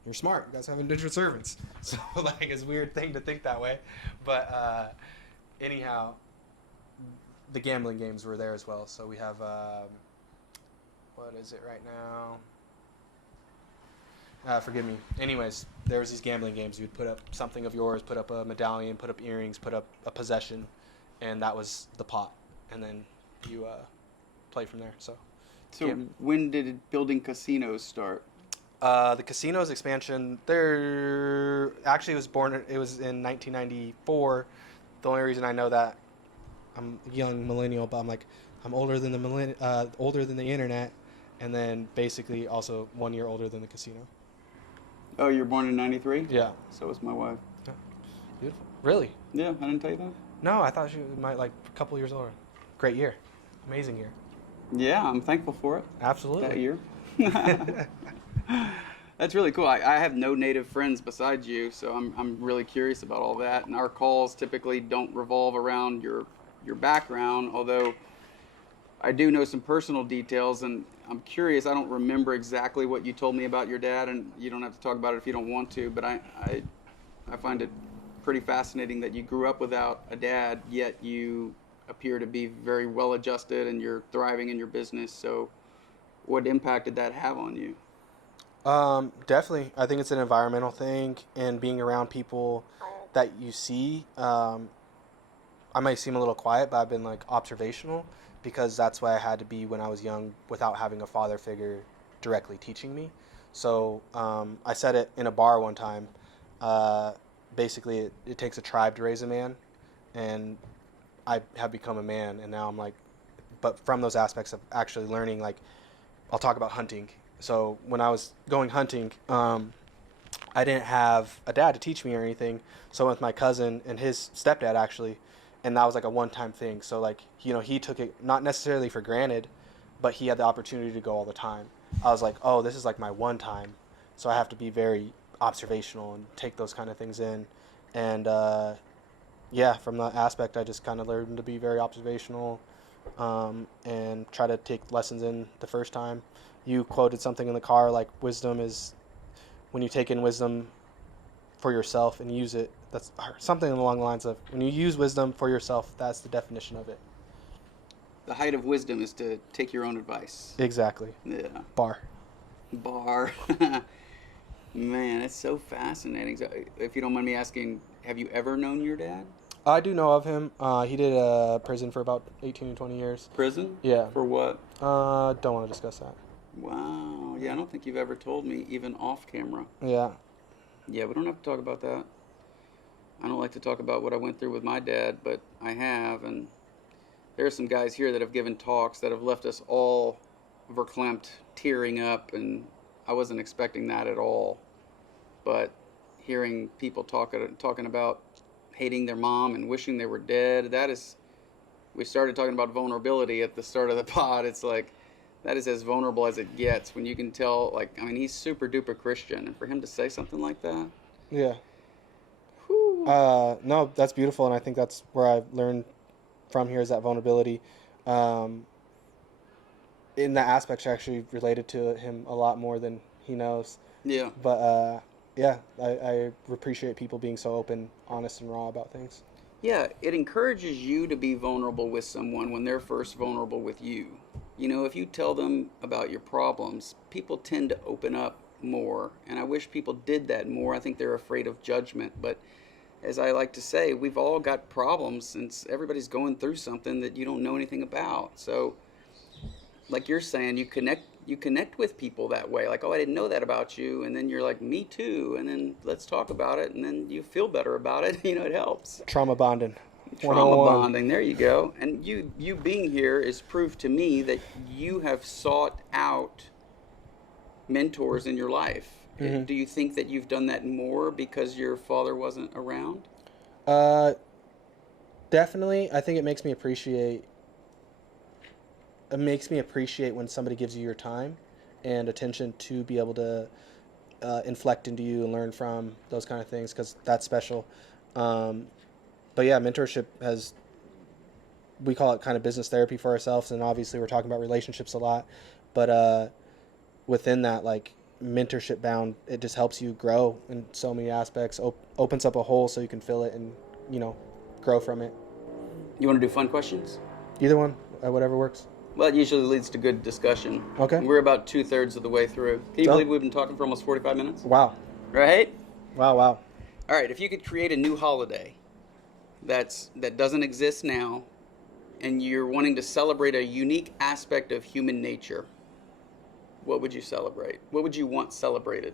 You're smart. You guys have indentured servants. So like it's a weird thing to think that way. But anyhow, the gambling games were there as well. So we have, what is it right now? Forgive me. Anyways, there was these gambling games. You'd put up something of yours, put up a medallion, put up earrings, put up a possession, and that was the pot. And then you play from there. So yeah. When did building casinos start? The casinos expansion, there actually was born. It was in 1994. The only reason I know that, I'm a young millennial, but I'm older than the internet, and then basically also 1 year older than the casino. Oh, you were born in 93? Yeah. So was my wife. Yeah. Beautiful. Really? Yeah, I didn't tell you that? No, I thought she might like a couple years older. Great year. Amazing year. Yeah, I'm thankful for it. Absolutely. That year. That's really cool. I have no native friends besides you, so I'm really curious about all that. And our calls typically don't revolve around your background, although I do know some personal details, and I'm curious. I don't remember exactly what you told me about your dad, and you don't have to talk about it if you don't want to, but I find it pretty fascinating that you grew up without a dad, yet you appear to be very well adjusted and you're thriving in your business. So what impact did that have on you? Definitely. I think it's an environmental thing, and being around people that you see. I might seem a little quiet, but I've been like observational, because that's why I had to be when I was young without having a father figure directly teaching me. So I said it in a bar one time. Basically, it takes a tribe to raise a man, and I have become a man, and now I'm like, but from those aspects of actually learning, like, I'll talk about hunting. So when I was going hunting, I didn't have a dad to teach me or anything. So I went with my cousin and his stepdad actually, and that was like a one-time thing. So like, he took it not necessarily for granted, but he had the opportunity to go all the time. I was like, oh, this is like my one time. So I have to be very observational and take those kind of things in. And yeah, from that aspect, I just kind of learned to be very observational, and try to take lessons in the first time. You quoted something in the car like wisdom is when you take in wisdom for yourself and use it. That's something along the lines of when you use wisdom for yourself, that's the definition of it. The height of wisdom is to take your own advice. Exactly. Yeah. Bar. Man, it's so fascinating. So, if you don't mind me asking, have you ever known your dad? I do know of him. He did prison for about 18 to 20 years. Prison? Yeah. For what? Don't want to discuss that. Wow. Yeah, I don't think you've ever told me, even off camera. Yeah. Yeah, we don't have to talk about that. I don't like to talk about what I went through with my dad, but I have, and there are some guys here that have given talks that have left us all verklempt, tearing up, and I wasn't expecting that at all. But hearing people talking about hating their mom and wishing they were dead, we started talking about vulnerability at the start of the pod. It's like, that is as vulnerable as it gets when you can tell, like, I mean, he's super duper Christian, and for him to say something like that. Yeah. Whew. No, that's beautiful, and I think that's where I've learned from here is that vulnerability. In that aspect, actually related to him a lot more than he knows. Yeah. But yeah, I appreciate people being so open, honest, and raw about things. Yeah, it encourages you to be vulnerable with someone when they're first vulnerable with you. If you tell them about your problems, people tend to open up more, and I wish people did that more. I think they're afraid of judgment, but as I like to say, we've all got problems since everybody's going through something that you don't know anything about. So, like you're saying, you connect with people that way. Like, oh, I didn't know that about you, and then you're like, me too, and then let's talk about it, and then you feel better about it. It helps. Trauma bonding. Trauma bonding, there you go. And you being here is proof to me that you have sought out mentors in your life. Mm-hmm. Do you think that you've done that more because your father wasn't around? Definitely. I think it makes me appreciate when somebody gives you your time and attention to be able to inflect into you and learn from, those kind of things, because that's special. But yeah, mentorship has, we call it kind of business therapy for ourselves, and obviously we're talking about relationships a lot, but within that, like, mentorship bound, it just helps you grow in so many aspects, opens up a hole so you can fill it and, you know, grow from it. You want to do fun questions? Either one, whatever works. Well, it usually leads to good discussion. Okay. We're about 2/3 of the way through. Can you believe we've been talking for almost 45 minutes? Wow. Right? Wow. All right, if you could create a new holiday that doesn't exist now, and you're wanting to celebrate a unique aspect of human nature, what would you celebrate? What would you want celebrated?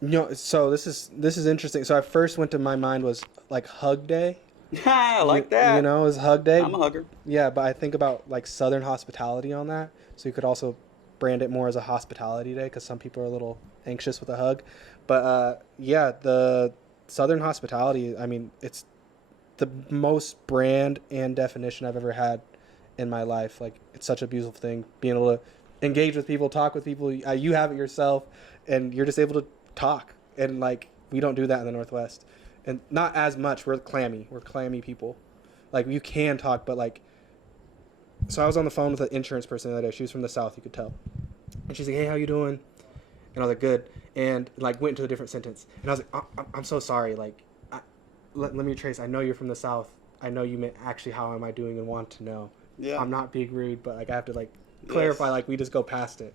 You know, so this is interesting. So I first went to my mind was like Hug Day. I like that. You know, it was Hug Day. I'm a hugger. Yeah, but I think about like Southern hospitality on that. So you could also brand it more as a hospitality day, because some people are a little anxious with a hug. But yeah, the Southern hospitality, I mean, it's the most brand and definition I've ever had in my life. Like, it's such a beautiful thing, being able to engage with people, talk with people. You have it yourself, and you're just able to talk. And like, we don't do that in the Northwest, and not as much. We're clammy people. Like, you can talk, but like, so I was on the phone with an insurance person the other day. She was from the South, you could tell. And she's like, "Hey, how you doing?" And I was like, "Good." And like, went into a different sentence. And I was like, I'm so sorry. Like, let me trace. I know you're from the South. I know you meant actually how am I doing and want to know. Yeah. I'm not being rude, but like, I have to like clarify, like, we just go past it.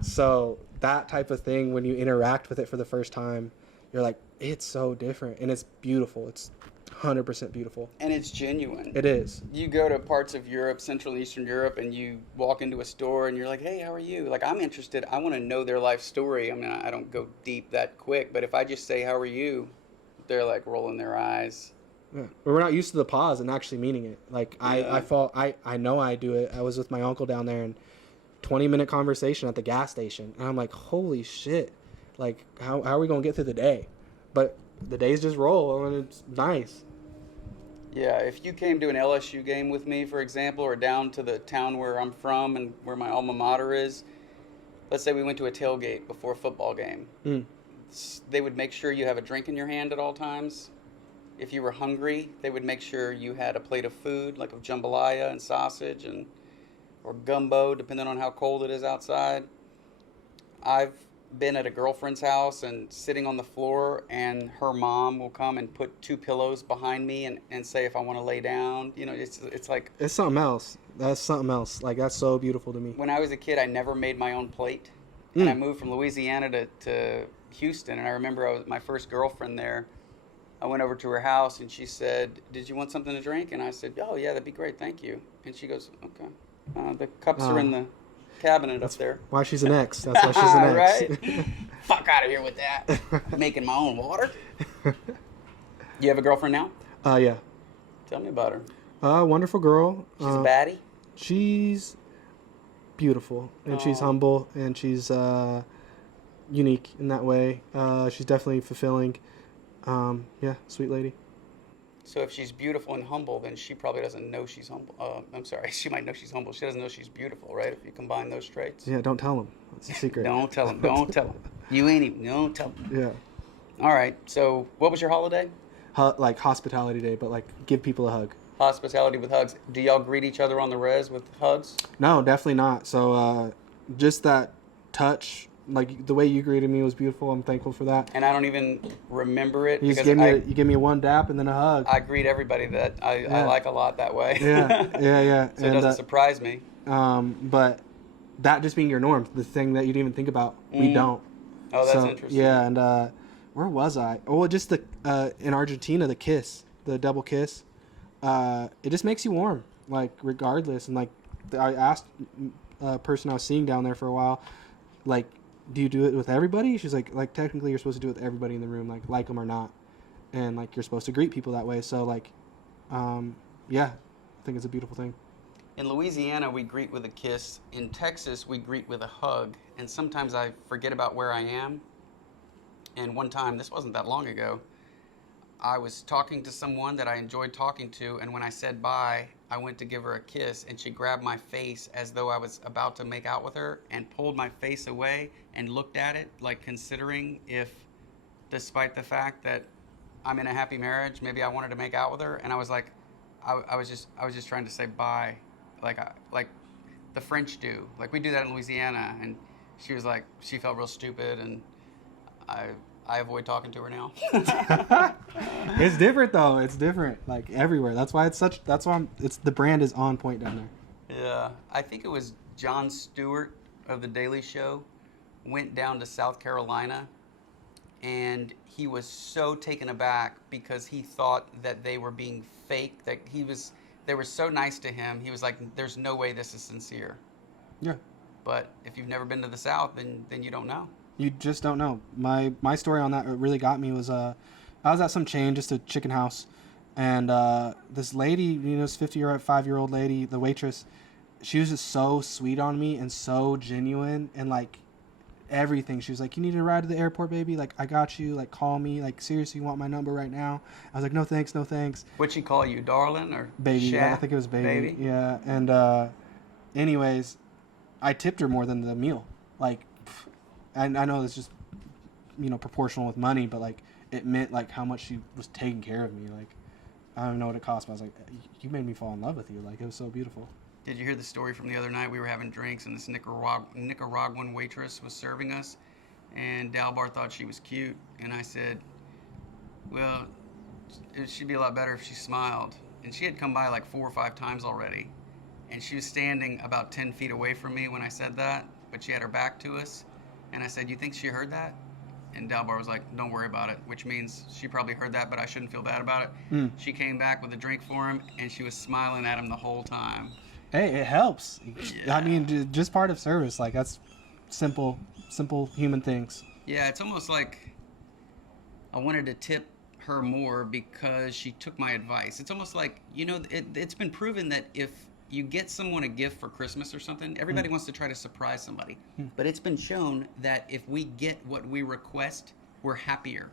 So that type of thing, when you interact with it for the first time, you're like, it's so different, and it's beautiful. It's 100% beautiful. And it's genuine. It is. You go to parts of Europe, Central and Eastern Europe, and you walk into a store and you're like, "Hey, how are you?" Like, I'm interested. I want to know their life story. I mean, I don't go deep that quick, but if I just say, "How are you?" they're like rolling their eyes. Yeah. But we're not used to the pause and actually meaning it. Like, I know I do it. I was with my uncle down there, and 20-minute conversation at the gas station, and I'm like, holy shit. Like, how are we going to get through the day? But the days just roll, and it's nice. Yeah, if you came to an LSU game with me, for example, or down to the town where I'm from and where my alma mater is, let's say we went to a tailgate before a football game. They would make sure you have a drink in your hand at all times. If you were hungry, they would make sure you had a plate of food, like of jambalaya and sausage or gumbo, depending on how cold it is outside. I've been at a girlfriend's house and sitting on the floor, and her mom will come and put 2 pillows behind me and say if I want to lay down. You know, it's like... It's something else. That's something else. Like, that's so beautiful to me. When I was a kid, I never made my own plate. And I moved from Louisiana to Houston, and I remember my first girlfriend there. I went over to her house, and she said, "Did you want something to drink?" And I said, "Oh, yeah, that'd be great, thank you." And she goes, "Okay. The cups are in the cabinet up there." Why she's an ex. That's why she's an ex. Right? Fuck out of here with that. Making my own water. You have a girlfriend now? Yeah. Tell me about her. Wonderful girl. She's a baddie? She's beautiful, and she's humble, and she's unique in that way. She's definitely fulfilling. Yeah, sweet lady. So if she's beautiful and humble, then she probably doesn't know she's humble. I'm sorry, she might know she's humble. She doesn't know she's beautiful, right? If you combine those traits. Yeah, don't tell him. It's a secret. Don't tell him. Don't tell him. You ain't even. Don't tell him. Yeah. All right. So what was your holiday? Like hospitality day, but like give people a hug. Hospitality with hugs. Do y'all greet each other on the res with hugs? No, definitely not. So just that touch, like the way you greeted me was beautiful. I'm thankful for that. And I don't even remember it. You give me one dap and then a hug. I greet everybody that I like a lot that way. Yeah. So it doesn't surprise me. But that just being your norm, the thing that you didn't even think about, we don't. Oh, that's interesting. Yeah, and where was I? Oh, just in Argentina, the kiss, the double kiss. It just makes you warm, like, regardless. And like, I asked a person I was seeing down there for a while, like, do you do it with everybody? She's like technically you're supposed to do it with everybody in the room, like them or not, and like you're supposed to greet people that way. So like, yeah, I think it's a beautiful thing. In Louisiana, we greet with a kiss. In Texas, we greet with a hug. And sometimes I forget about where I am. And one time, this wasn't that long ago, I was talking to someone that I enjoyed talking to, and when I said bye, I went to give her a kiss, and she grabbed my face as though I was about to make out with her and pulled my face away and looked at it, like considering if, despite the fact that I'm in a happy marriage, maybe I wanted to make out with her. And I was like, I was just trying to say bye, like the French do. Like we do that in Louisiana. And she was like, she felt real stupid, and I avoid talking to her now. It's different though. It's different, like everywhere. That's why the brand is on point down there. Yeah, I think it was Jon Stewart of The Daily Show went down to South Carolina, and he was so taken aback because he thought that they were being fake, that they were so nice to him. He was like, there's no way this is sincere. Yeah. But if you've never been to the South, then you don't know. You just don't know. My story on that, what really got me was I was at some chain, just a chicken house, and this lady, this 55-year-old lady, the waitress, she was just so sweet on me and so genuine and like everything. She was like, you need a ride to the airport, baby? Like, I got you. Like, call me. Like, seriously, you want my number right now? I was like, no thanks. What'd she call you, darling or baby? Shat? I think it was baby. Yeah. And anyways, I tipped her more than the meal. Like, and I know it's just proportional with money, but like it meant like how much she was taking care of me. Like, I don't know what it cost, but I was like, you made me fall in love with you. Like, it was so beautiful. Did you hear the story from the other night? We were having drinks, and this Nicaraguan waitress was serving us, and Dalbar thought she was cute, and I said, well, she'd be a lot better if she smiled. And she had come by like 4 or 5 times already, and she was standing about 10 feet away from me when I said that, but she had her back to us, and I said, you think she heard that? And Dalbar was like, don't worry about it, which means she probably heard that, but I shouldn't feel bad about it. She came back with a drink for him, and she was smiling at him the whole time. Hey, it helps. Yeah. I mean, just part of service. Like, that's simple human things. Yeah, it's almost like I wanted to tip her more because she took my advice. It's almost like, it's been proven that if you get someone a gift for Christmas or something, everybody wants to try to surprise somebody. But it's been shown that if we get what we request, we're happier.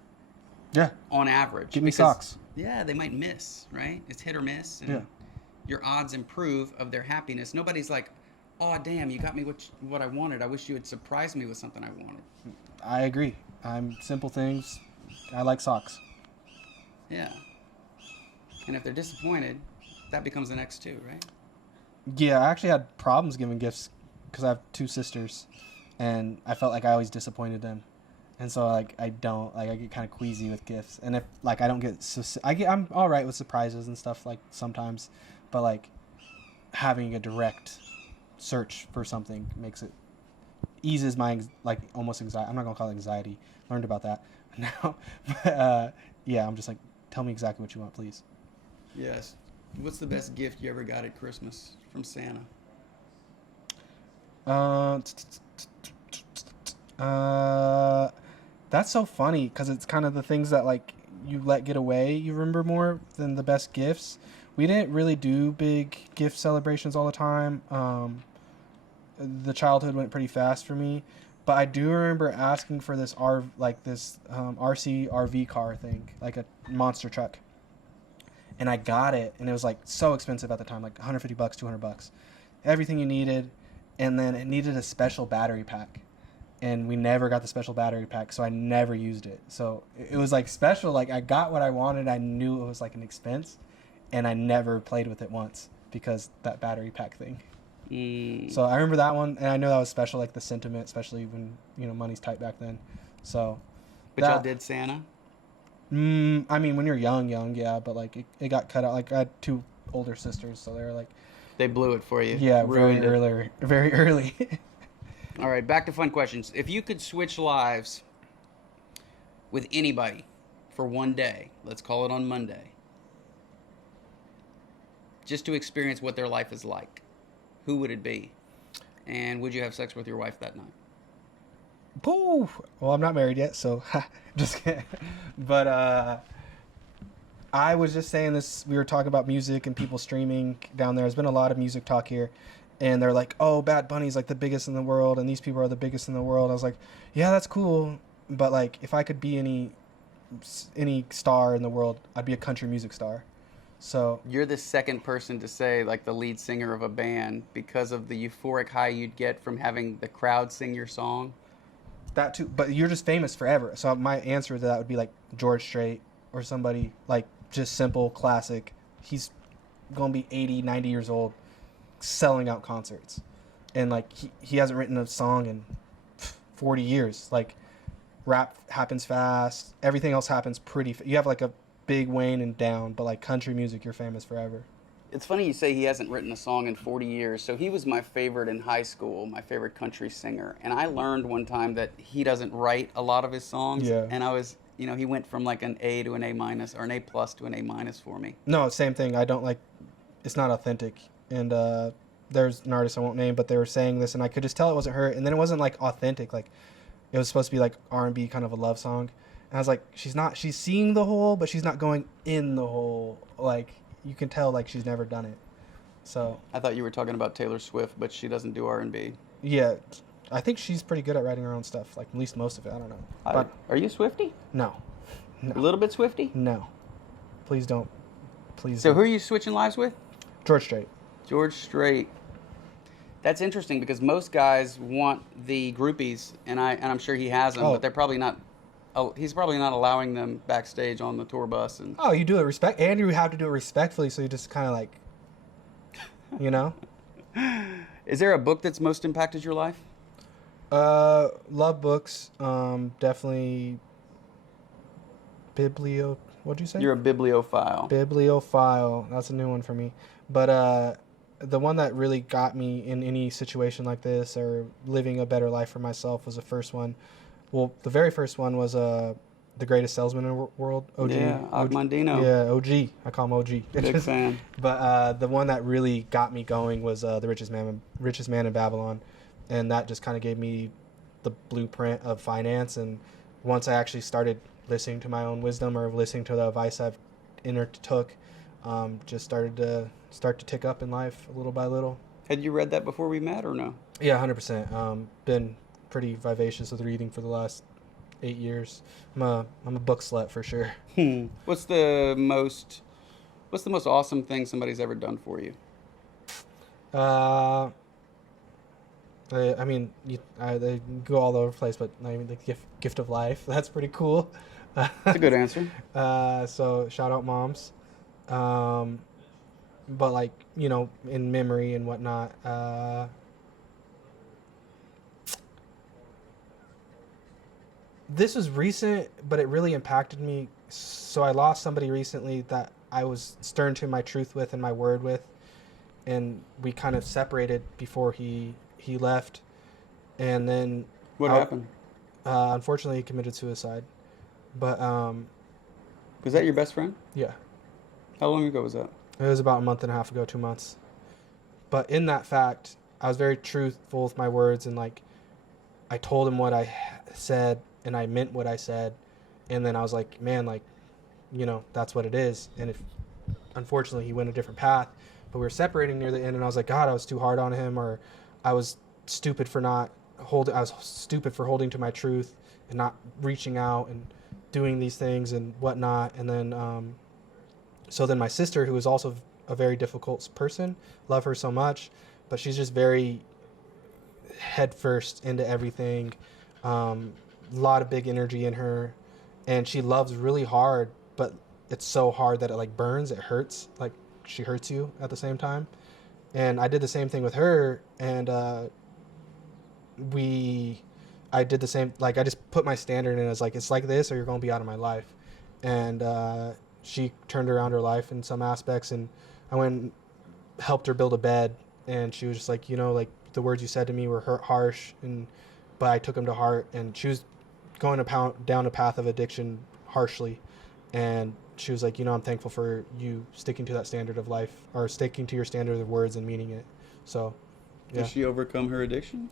Yeah. On average. Give me socks. Yeah, they might miss, right? It's hit or miss. And yeah. Your odds improve of their happiness. Nobody's like, oh, damn, you got me what I wanted. I wish you had surprised me with something I wanted. I agree. Simple things. I like socks. Yeah. And if they're disappointed, that becomes the next 2, right? Yeah, I actually had problems giving gifts because I have 2 sisters, and I felt like I always disappointed them. And so, like, I get kind of queasy with gifts. And if, like, I'm all right with surprises and stuff, like, sometimes. But, like, having a direct search for something eases my, like, almost anxiety. I'm not going to call it anxiety. Learned about that now. But, yeah, I'm just like, tell me exactly what you want, please. Yes. What's the best gift you ever got at Christmas from Santa? That's so funny because it's kind of the things that like you let get away you remember more than the best gifts. We didn't really do big gift celebrations all the time. The childhood went pretty fast for me, but I do remember asking for this RC RV car thing, like a monster truck. And I got it, and it was like so expensive at the time, like $150, $200, everything you needed. And then it needed a special battery pack, and we never got the special battery pack, so I never used it. So it was like special, like I got what I wanted. I knew it was like an expense, and I never played with it once because that battery pack thing. So I remember that one, and I know that was special, like the sentiment, especially when money's tight back then. So. But y'all did Santa? I mean, when you're young, yeah, but like it got cut out. Like I had 2 older sisters, so they were like, they blew it for you. Yeah, very early. All right, back to fun questions. If you could switch lives with anybody for one day, let's call it on Monday, just to experience what their life is like, who would it be? And would you have sex with your wife that night? Pooh. Well, I'm not married yet, so just kidding. But I was just saying this. We were talking about music and people streaming down there. There's been a lot of music talk here, and they're like, "Oh, Bad Bunny's like the biggest in the world, and these people are the biggest in the world." I was like, "Yeah, that's cool, but like, if I could be any star in the world, I'd be a country music star." So You're the second person to say, like, the lead singer of a band, because of the euphoric high you'd get from having the crowd sing your song. that too, but you're just famous forever. So my answer to that would be like George Strait or somebody like just simple classic. He's gonna be 80, 90 years old, selling out concerts, and like he hasn't written a song in 40 years. Like rap happens fast, everything else happens pretty. You have like a big wane and down, but like country music, you're famous forever. It's funny you say he hasn't written a song in 40 years. So he was my favorite in high school, my favorite country singer. And I learned one time that he doesn't write a lot of his songs. Yeah. And I was, he went from like an A to an A minus, or an A plus to an A minus for me. No, same thing. I don't like. It's not authentic. And there's an artist I won't name, but they were saying this, and I could just tell it wasn't her. And then it wasn't like authentic. Like it was supposed to be like R&B, kind of a love song. And I was like, she's not. She's seeing the hole, but she's not going in the hole. Like you can tell, like she's never done it. So I thought you were talking about Taylor Swift, but she doesn't do R&B. yeah, I think she's pretty good at writing her own stuff. Like at least most of it. I don't know. But Are you Swifty? no, A little bit Swifty? no. Please don't. Please. So don't. who are you switching lives with? George Strait. George Strait. That's interesting because most guys want the groupies, and I'm sure he has them, Oh. but they're probably not. He's probably not allowing them backstage on the tour bus. And Oh, you do it and you have to do it respectfully. So you just kind of like, you know. Is there a book that's most impacted your life? Love books. Definitely. What'd you say? You're a bibliophile. Bibliophile. That's a new one for me. But the one that really got me in any situation like this or living a better life for myself was the first one. Well, the very first one was The Greatest Salesman in the World. OG. Yeah, Ogmandino. Yeah, OG. I call him OG. Big fan. But the one that really got me going was The Richest Man in Babylon, and that just kind of gave me the blueprint of finance. And once I actually started listening to my own wisdom or listening to the advice I've took, just started to tick up in life little by little. Had you read that before we met or no? Yeah, 100%. Been pretty vivacious with reading for the last 8 years. I'm a book slut for sure. What's the most awesome thing somebody's ever done for you? I mean, they go all over the place, but I mean, the gift of life. That's pretty cool. That's a good answer. So shout out moms. But like, in memory and whatnot, this was recent, but it really impacted me. So I lost somebody recently that I was stern to my truth with and my word with, and we kind of separated before he left, and then What happened? Unfortunately, he committed suicide. But Was that your best friend? yeah, How long ago was that? it was about a month and a half ago, 2 months. But in that fact, I was very truthful with my words, and like I told him what I said, and I meant what I said, and then I was like, man, like, that's what it is. And if unfortunately he went a different path, but we were separating near the end, and I was like, God, I was too hard on him, or I was stupid for holding to my truth and not reaching out and doing these things and whatnot. And then so then my sister, who is also a very difficult person, love her so much, but she's just very head first into everything. A lot of big energy in her, and she loves really hard, but it's so hard that it like burns, it hurts, like she hurts you at the same time. And I did the same thing with her, and I did the same, like I just put my standard in as like, it's like this or you're going to be out of my life. And she turned around her life in some aspects, and I went and helped her build a bed, and she was just like, like the words you said to me were harsh, but I took them to heart. And she was going down a path of addiction harshly, and she was like, I'm thankful for you sticking to that standard of life, or sticking to your standard of words and meaning it. So yeah. Did she overcome her addiction?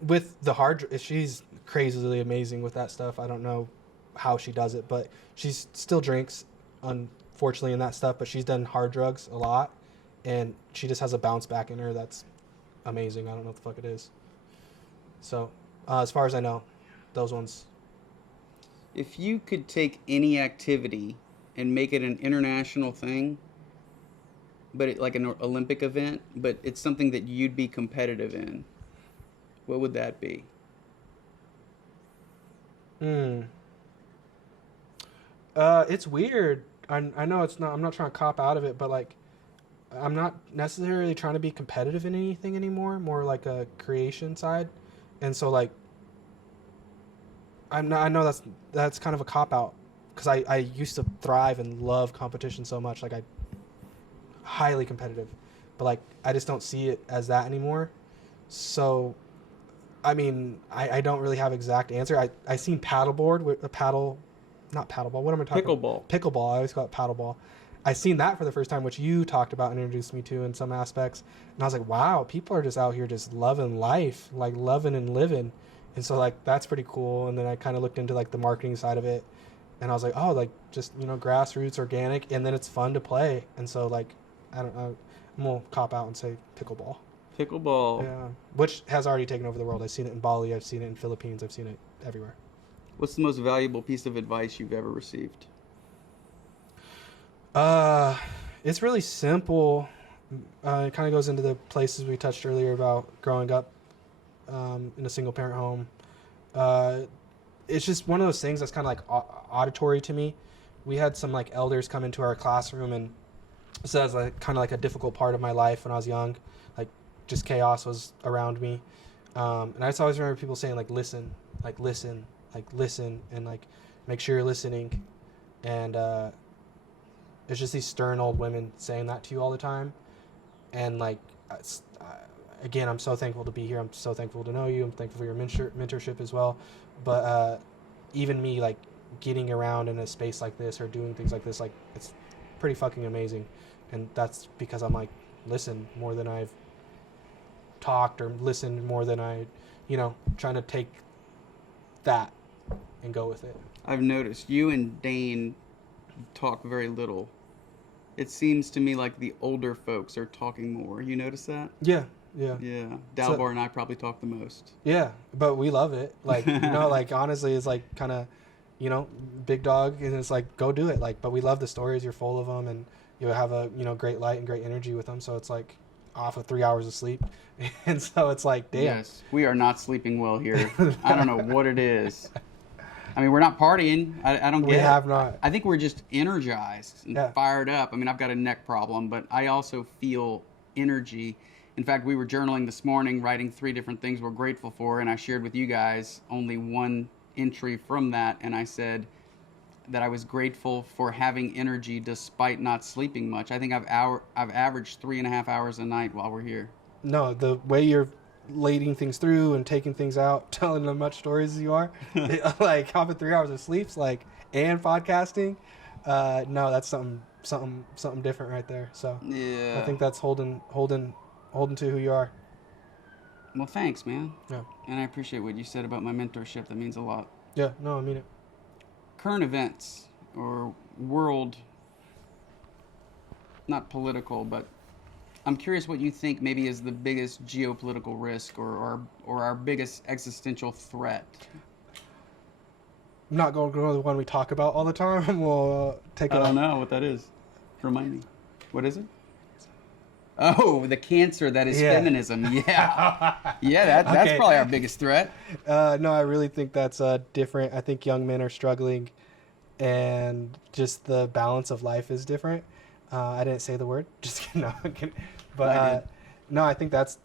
With the she's crazily amazing with that stuff. I don't know how she does it, but she still drinks, unfortunately, in that stuff, but she's done hard drugs a lot, and she just has a bounce back in her that's amazing. I don't know what the fuck it is. So as far as I know, those ones. If you could take any activity and make it an international thing, but like an Olympic event, but it's something that you'd be competitive in, what would that be? It's weird. I know it's not. I'm not trying to cop out of it, but like, I'm not necessarily trying to be competitive in anything anymore. More like a creation side, and so like, I'm not. I know that's kind of a cop out because I used to thrive and love competition so much. Like I highly competitive, but like I just don't see it as that anymore. So, I mean, I don't really have exact answer. I seen paddleboard with a paddle, not paddleball. What am I talking about? Pickleball. I always call it paddleball. I seen that for the first time, which you talked about and introduced me to in some aspects. And I was like, wow, people are just out here just loving life, like loving and living. And so like that's pretty cool. And then I kind of looked into like the marketing side of it, and I was like, oh, like just grassroots, organic, and then it's fun to play. And so like I don't know, I'm gonna cop out and say pickleball. Pickleball. Yeah, which has already taken over the world. I've seen it in Bali. I've seen it in Philippines. I've seen it everywhere. What's the most valuable piece of advice you've ever received? It's really simple. It kind of goes into the places we touched earlier about growing up in a single parent home. It's just one of those things that's kind of like auditory to me. We had some like elders come into our classroom, and so that's like kind of like a difficult part of my life when I was young. Like just chaos was around me, and I just always remember people saying like listen, and like make sure you're listening, and it's just these stern old women saying that to you all the time. And like again, I'm so thankful to be here. I'm so thankful to know you. I'm thankful for your mentorship as well. But even me like getting around in a space like this or doing things like this, like it's pretty fucking amazing. And that's because I'm like listen more than I've talked, or listened more than I trying to take that and go with it. I've noticed you and Dane talk very little. It seems to me like the older folks are talking more. You notice that? Yeah. Yeah. Dalbar and I probably talk the most. Yeah, but we love it. Like, like honestly, it's like kind of, big dog, and it's like, go do it. Like, but we love the stories. You're full of them, and you have a, great light and great energy with them. So it's like off of 3 hours of sleep. And so it's like, damn. Yes, we are not sleeping well here. I don't know what it is. I mean, we're not partying. I don't get it. We have not. I think we're just energized and fired up. I mean, I've got a neck problem, but I also feel energy. In fact, we were journaling this morning, writing 3 different things we're grateful for, and I shared with you guys only one entry from that, and I said that I was grateful for having energy despite not sleeping much. I think I've averaged 3.5 hours a night while we're here. No, the way you're leading things through and taking things out, telling them much stories as you are, like having 3 hours of sleeps, like, and podcasting. No, that's something different right there. So yeah, I think that's holding to who you are. Well, thanks, man. Yeah. And I appreciate what you said about my mentorship. That means a lot. Yeah, no, I mean it. Current events or world, not political, but I'm curious what you think maybe is the biggest geopolitical risk or our biggest existential threat. I'm not going to go to the one we talk about all the time. We'll take it. I don't know what that is. Remind me. What is it? Oh, the cancer that is feminism. Yeah. Yeah, that's Okay. probably our biggest threat. No, I really think that's different. I think young men are struggling, and just the balance of life is different. I didn't say the word. Just kidding. No, I'm kidding. But no, I think that's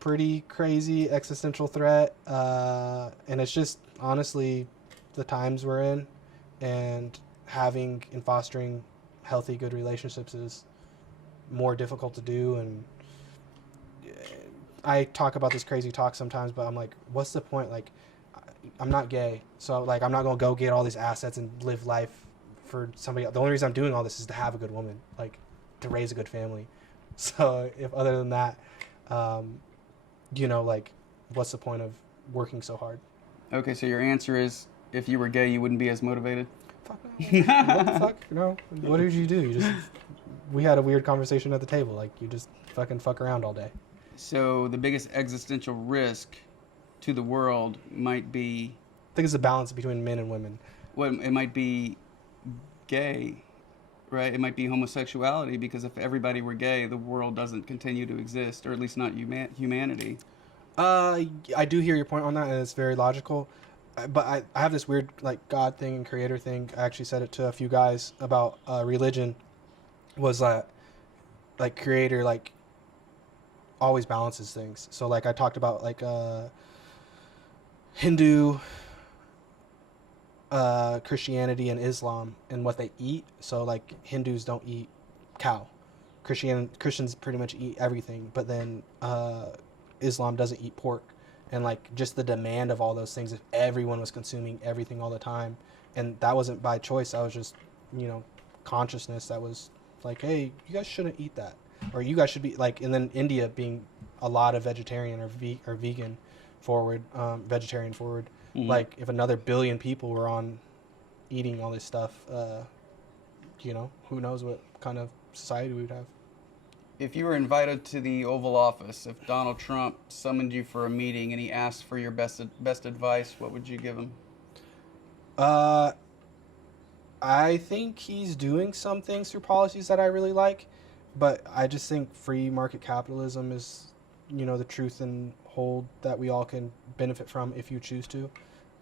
pretty crazy existential threat. And it's just honestly the times we're in, and having and fostering healthy, good relationships is more difficult to do. And I talk about this crazy talk sometimes, but I'm like, what's the point? Like, I'm not gay, so like I'm not gonna go get all these assets and live life for somebody else. The only reason I'm doing all this is to have a good woman, like to raise a good family. So if other than that, like what's the point of working so hard? Okay, so your answer is if you were gay, you wouldn't be as motivated? Fuck no. What the fuck? No. What did you do? We had a weird conversation at the table. Like, you just fucking fuck around all day. So the biggest existential risk to the world might be... I think it's the balance between men and women. Well, it might be gay. right? It might be homosexuality, because if everybody were gay, the world doesn't continue to exist, or at least not humanity. I do hear your point on that, and it's very logical. But I have this weird like God thing and creator thing. I actually said it to a few guys about religion. Was that like creator like always balances things. So like I talked about like Hindu, Christianity, and Islam and what they eat. So like Hindus don't eat cow. Christians pretty much eat everything, but then Islam doesn't eat pork. And like just the demand of all those things, if everyone was consuming everything all the time, and that wasn't by choice, that was just, you know, consciousness that was like, hey, you guys shouldn't eat that, or you guys should be like. And then India being a lot of vegetarian or vegan forward, vegetarian forward. Mhm. Like if another billion people were on eating all this stuff, you know, who knows what kind of society we would have. If you were invited to the Oval Office, if Donald Trump summoned you for a meeting and he asked for your best advice, what would you give him? Uh, I think he's doing some things through policies that I really like, but I just think free market capitalism is, you know, the truth and hold that we all can benefit from if you choose to.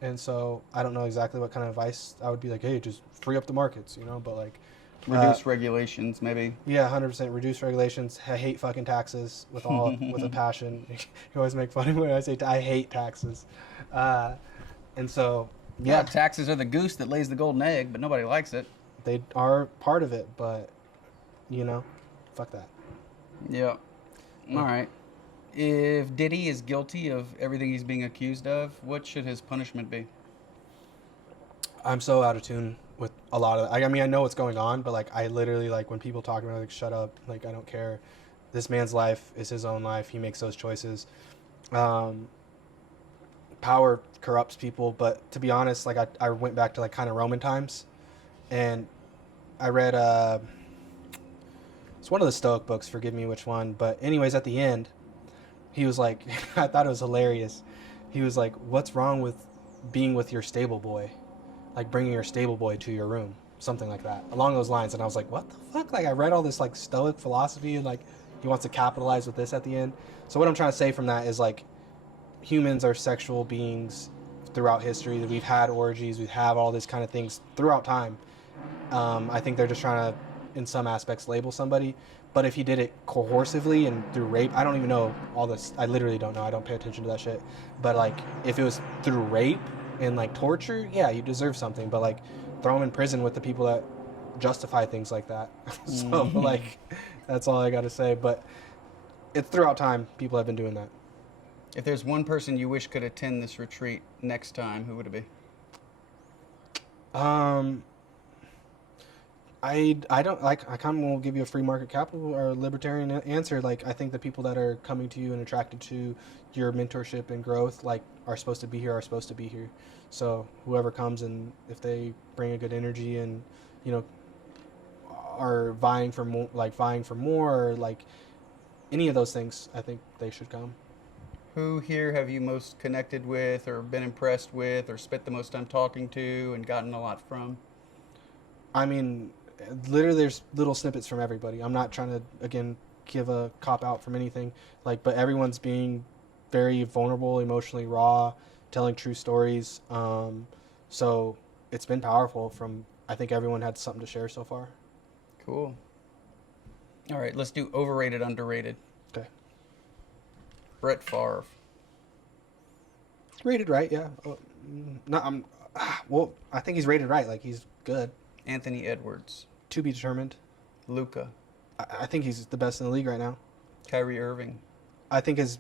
And so I don't know exactly what kind of advice I would be like, hey, just free up the markets, you know, but like, Reduce regulations, maybe. yeah, 100% reduce regulations. I hate fucking taxes with a passion. You always make fun of me when I say I hate taxes, and so Yeah, yeah, taxes are the goose that lays the golden egg, but nobody likes it. they are part of it. But you know, fuck that. Yeah. All right. If Diddy is guilty of everything he's being accused of, what should his punishment be? I'm so out of tune with a lot of. I mean, I know what's going on, but like, I literally like when people talk about it, like, shut up. Like, I don't care. This man's life is his own life. He makes those choices. Um, Power corrupts people, but to be honest, like I went back to like kind of Roman times, and I read it's one of the Stoic books. Forgive me which one, but anyways, at the end, he was like, I thought it was hilarious. He was like, "What's wrong with being with your stable boy?" Like bringing your stable boy to your room, something like that, along those lines. And I was like, what the fuck? Like I read all this like Stoic philosophy, and like he wants to capitalize with this at the end. So what I'm trying to say from that is like humans are sexual beings throughout history. That we've had orgies, we have all this kind of things throughout time. I think they're just trying to, in some aspects, label somebody. But if he did it coercively and through rape, I don't even know all this. I literally don't know. I don't pay attention to that shit. But like, if it was through rape and like torture, yeah, you deserve something. But like, throw him in prison with the people that justify things like that. So like, that's all I got to say. But it's throughout time. People have been doing that. If there's one person you wish could attend this retreat next time, who would it be? I don't like. I kind of will give you a free market capital or libertarian answer. Like I think the people that are coming to you and attracted to your mentorship and growth, like are supposed to be here, are supposed to be here. So whoever comes, and if they bring a good energy and, you know, are vying for more, or like any of those things, I think they should come. Who here have you most connected with, or been impressed with, or spent the most time talking to and gotten a lot from? I mean, literally, there's little snippets from everybody. I'm not trying to again give a cop out from anything, like, but everyone's being very vulnerable, emotionally raw, telling true stories. So it's been powerful. From I think everyone had something to share so far. Cool. All right, let's do overrated, underrated. Okay, Brett Favre. rated right, yeah. No, well, I think he's rated right. Like he's good. Anthony Edwards. To be determined. Luca. I think he's the best in the league right now. Kyrie Irving. I think his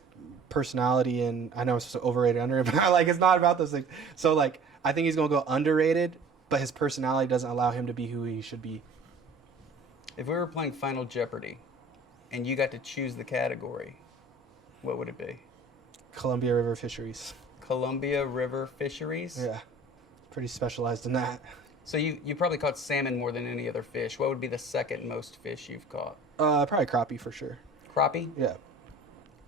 personality, and I know it's so overrated, underrated, but like it's not about those things. So like I think he's gonna go underrated, but his personality doesn't allow him to be who he should be. If we were playing Final Jeopardy and you got to choose the category, what would it be? Columbia River Fisheries. Columbia River Fisheries? Yeah, pretty specialized in that. So you probably caught salmon more than any other fish. What would be the second most fish you've caught? Probably crappie for sure. Crappie? Yeah.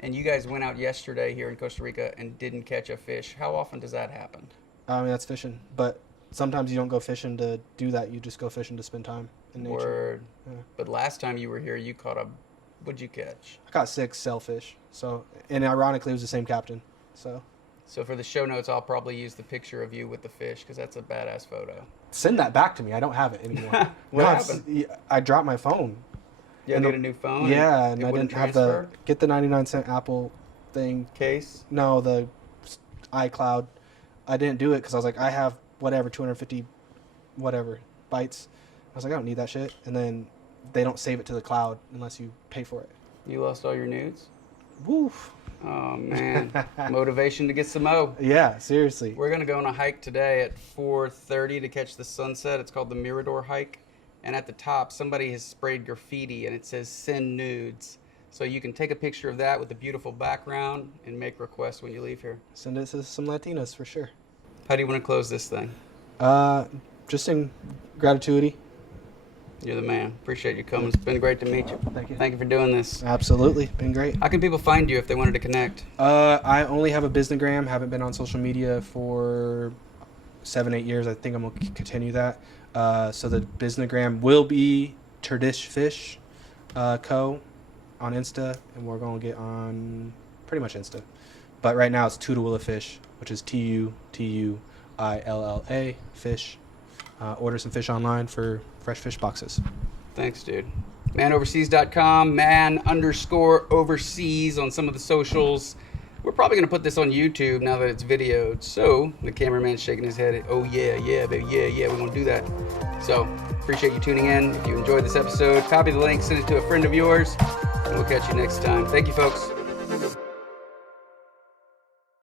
And you guys went out yesterday here in Costa Rica and didn't catch a fish. How often does that happen? I mean that's fishing, but sometimes you don't go fishing to do that. You just go fishing to spend time in nature. Word. Yeah. But last time you were here, you caught a. What'd you catch? I caught 6 sailfish. So, and ironically, it was the same captain. So For the show notes, I'll probably use the picture of you with the fish because that's a badass photo. send that back to me. I don't have it anymore. What No, happened? I dropped my phone. You need a new phone? Yeah, It and I wouldn't didn't have transfer? get the 99-cent Apple thing. Case? No, the iCloud. I didn't do it because I was like, I have whatever 250 whatever bytes. I was like, I don't need that shit. And then they don't save it to the cloud unless you pay for it. You lost all your nudes? Woof. Oh, man. Motivation to get some mo. Yeah, seriously. We're going to go on a hike today at 4:30 to catch the sunset. It's called the Mirador hike. And at the top, somebody has sprayed graffiti, and it says, send nudes. So you can take a picture of that with a beautiful background and make requests when you leave here. Send it to some Latinas for sure. How do you want to close this thing? Just in gratitude. You're the man. Appreciate you coming. It's been great to meet you. Thank you. Thank you for doing this. Absolutely. Been great. How can people find you if they wanted to connect? I only have a Businessgram. Haven't been on social media for 7-8 years. I think I'm going to continue that. So the Businessgram will be Turdish Fish Co. on Insta, and we're going to get on pretty much Insta. But right now it's Tutuilla Fish, which is Tutuilla Fish. Order some fish online for fresh fish boxes. Thanks, dude. ManOverseas.com, man_overseas on some of the socials. We're probably going to put this on YouTube now that it's videoed. So, the cameraman's shaking his head. Oh, yeah, baby, yeah, we're going to do that. So, appreciate you tuning in. If you enjoyed this episode, copy the link, send it to a friend of yours, and we'll catch you next time. Thank you, folks.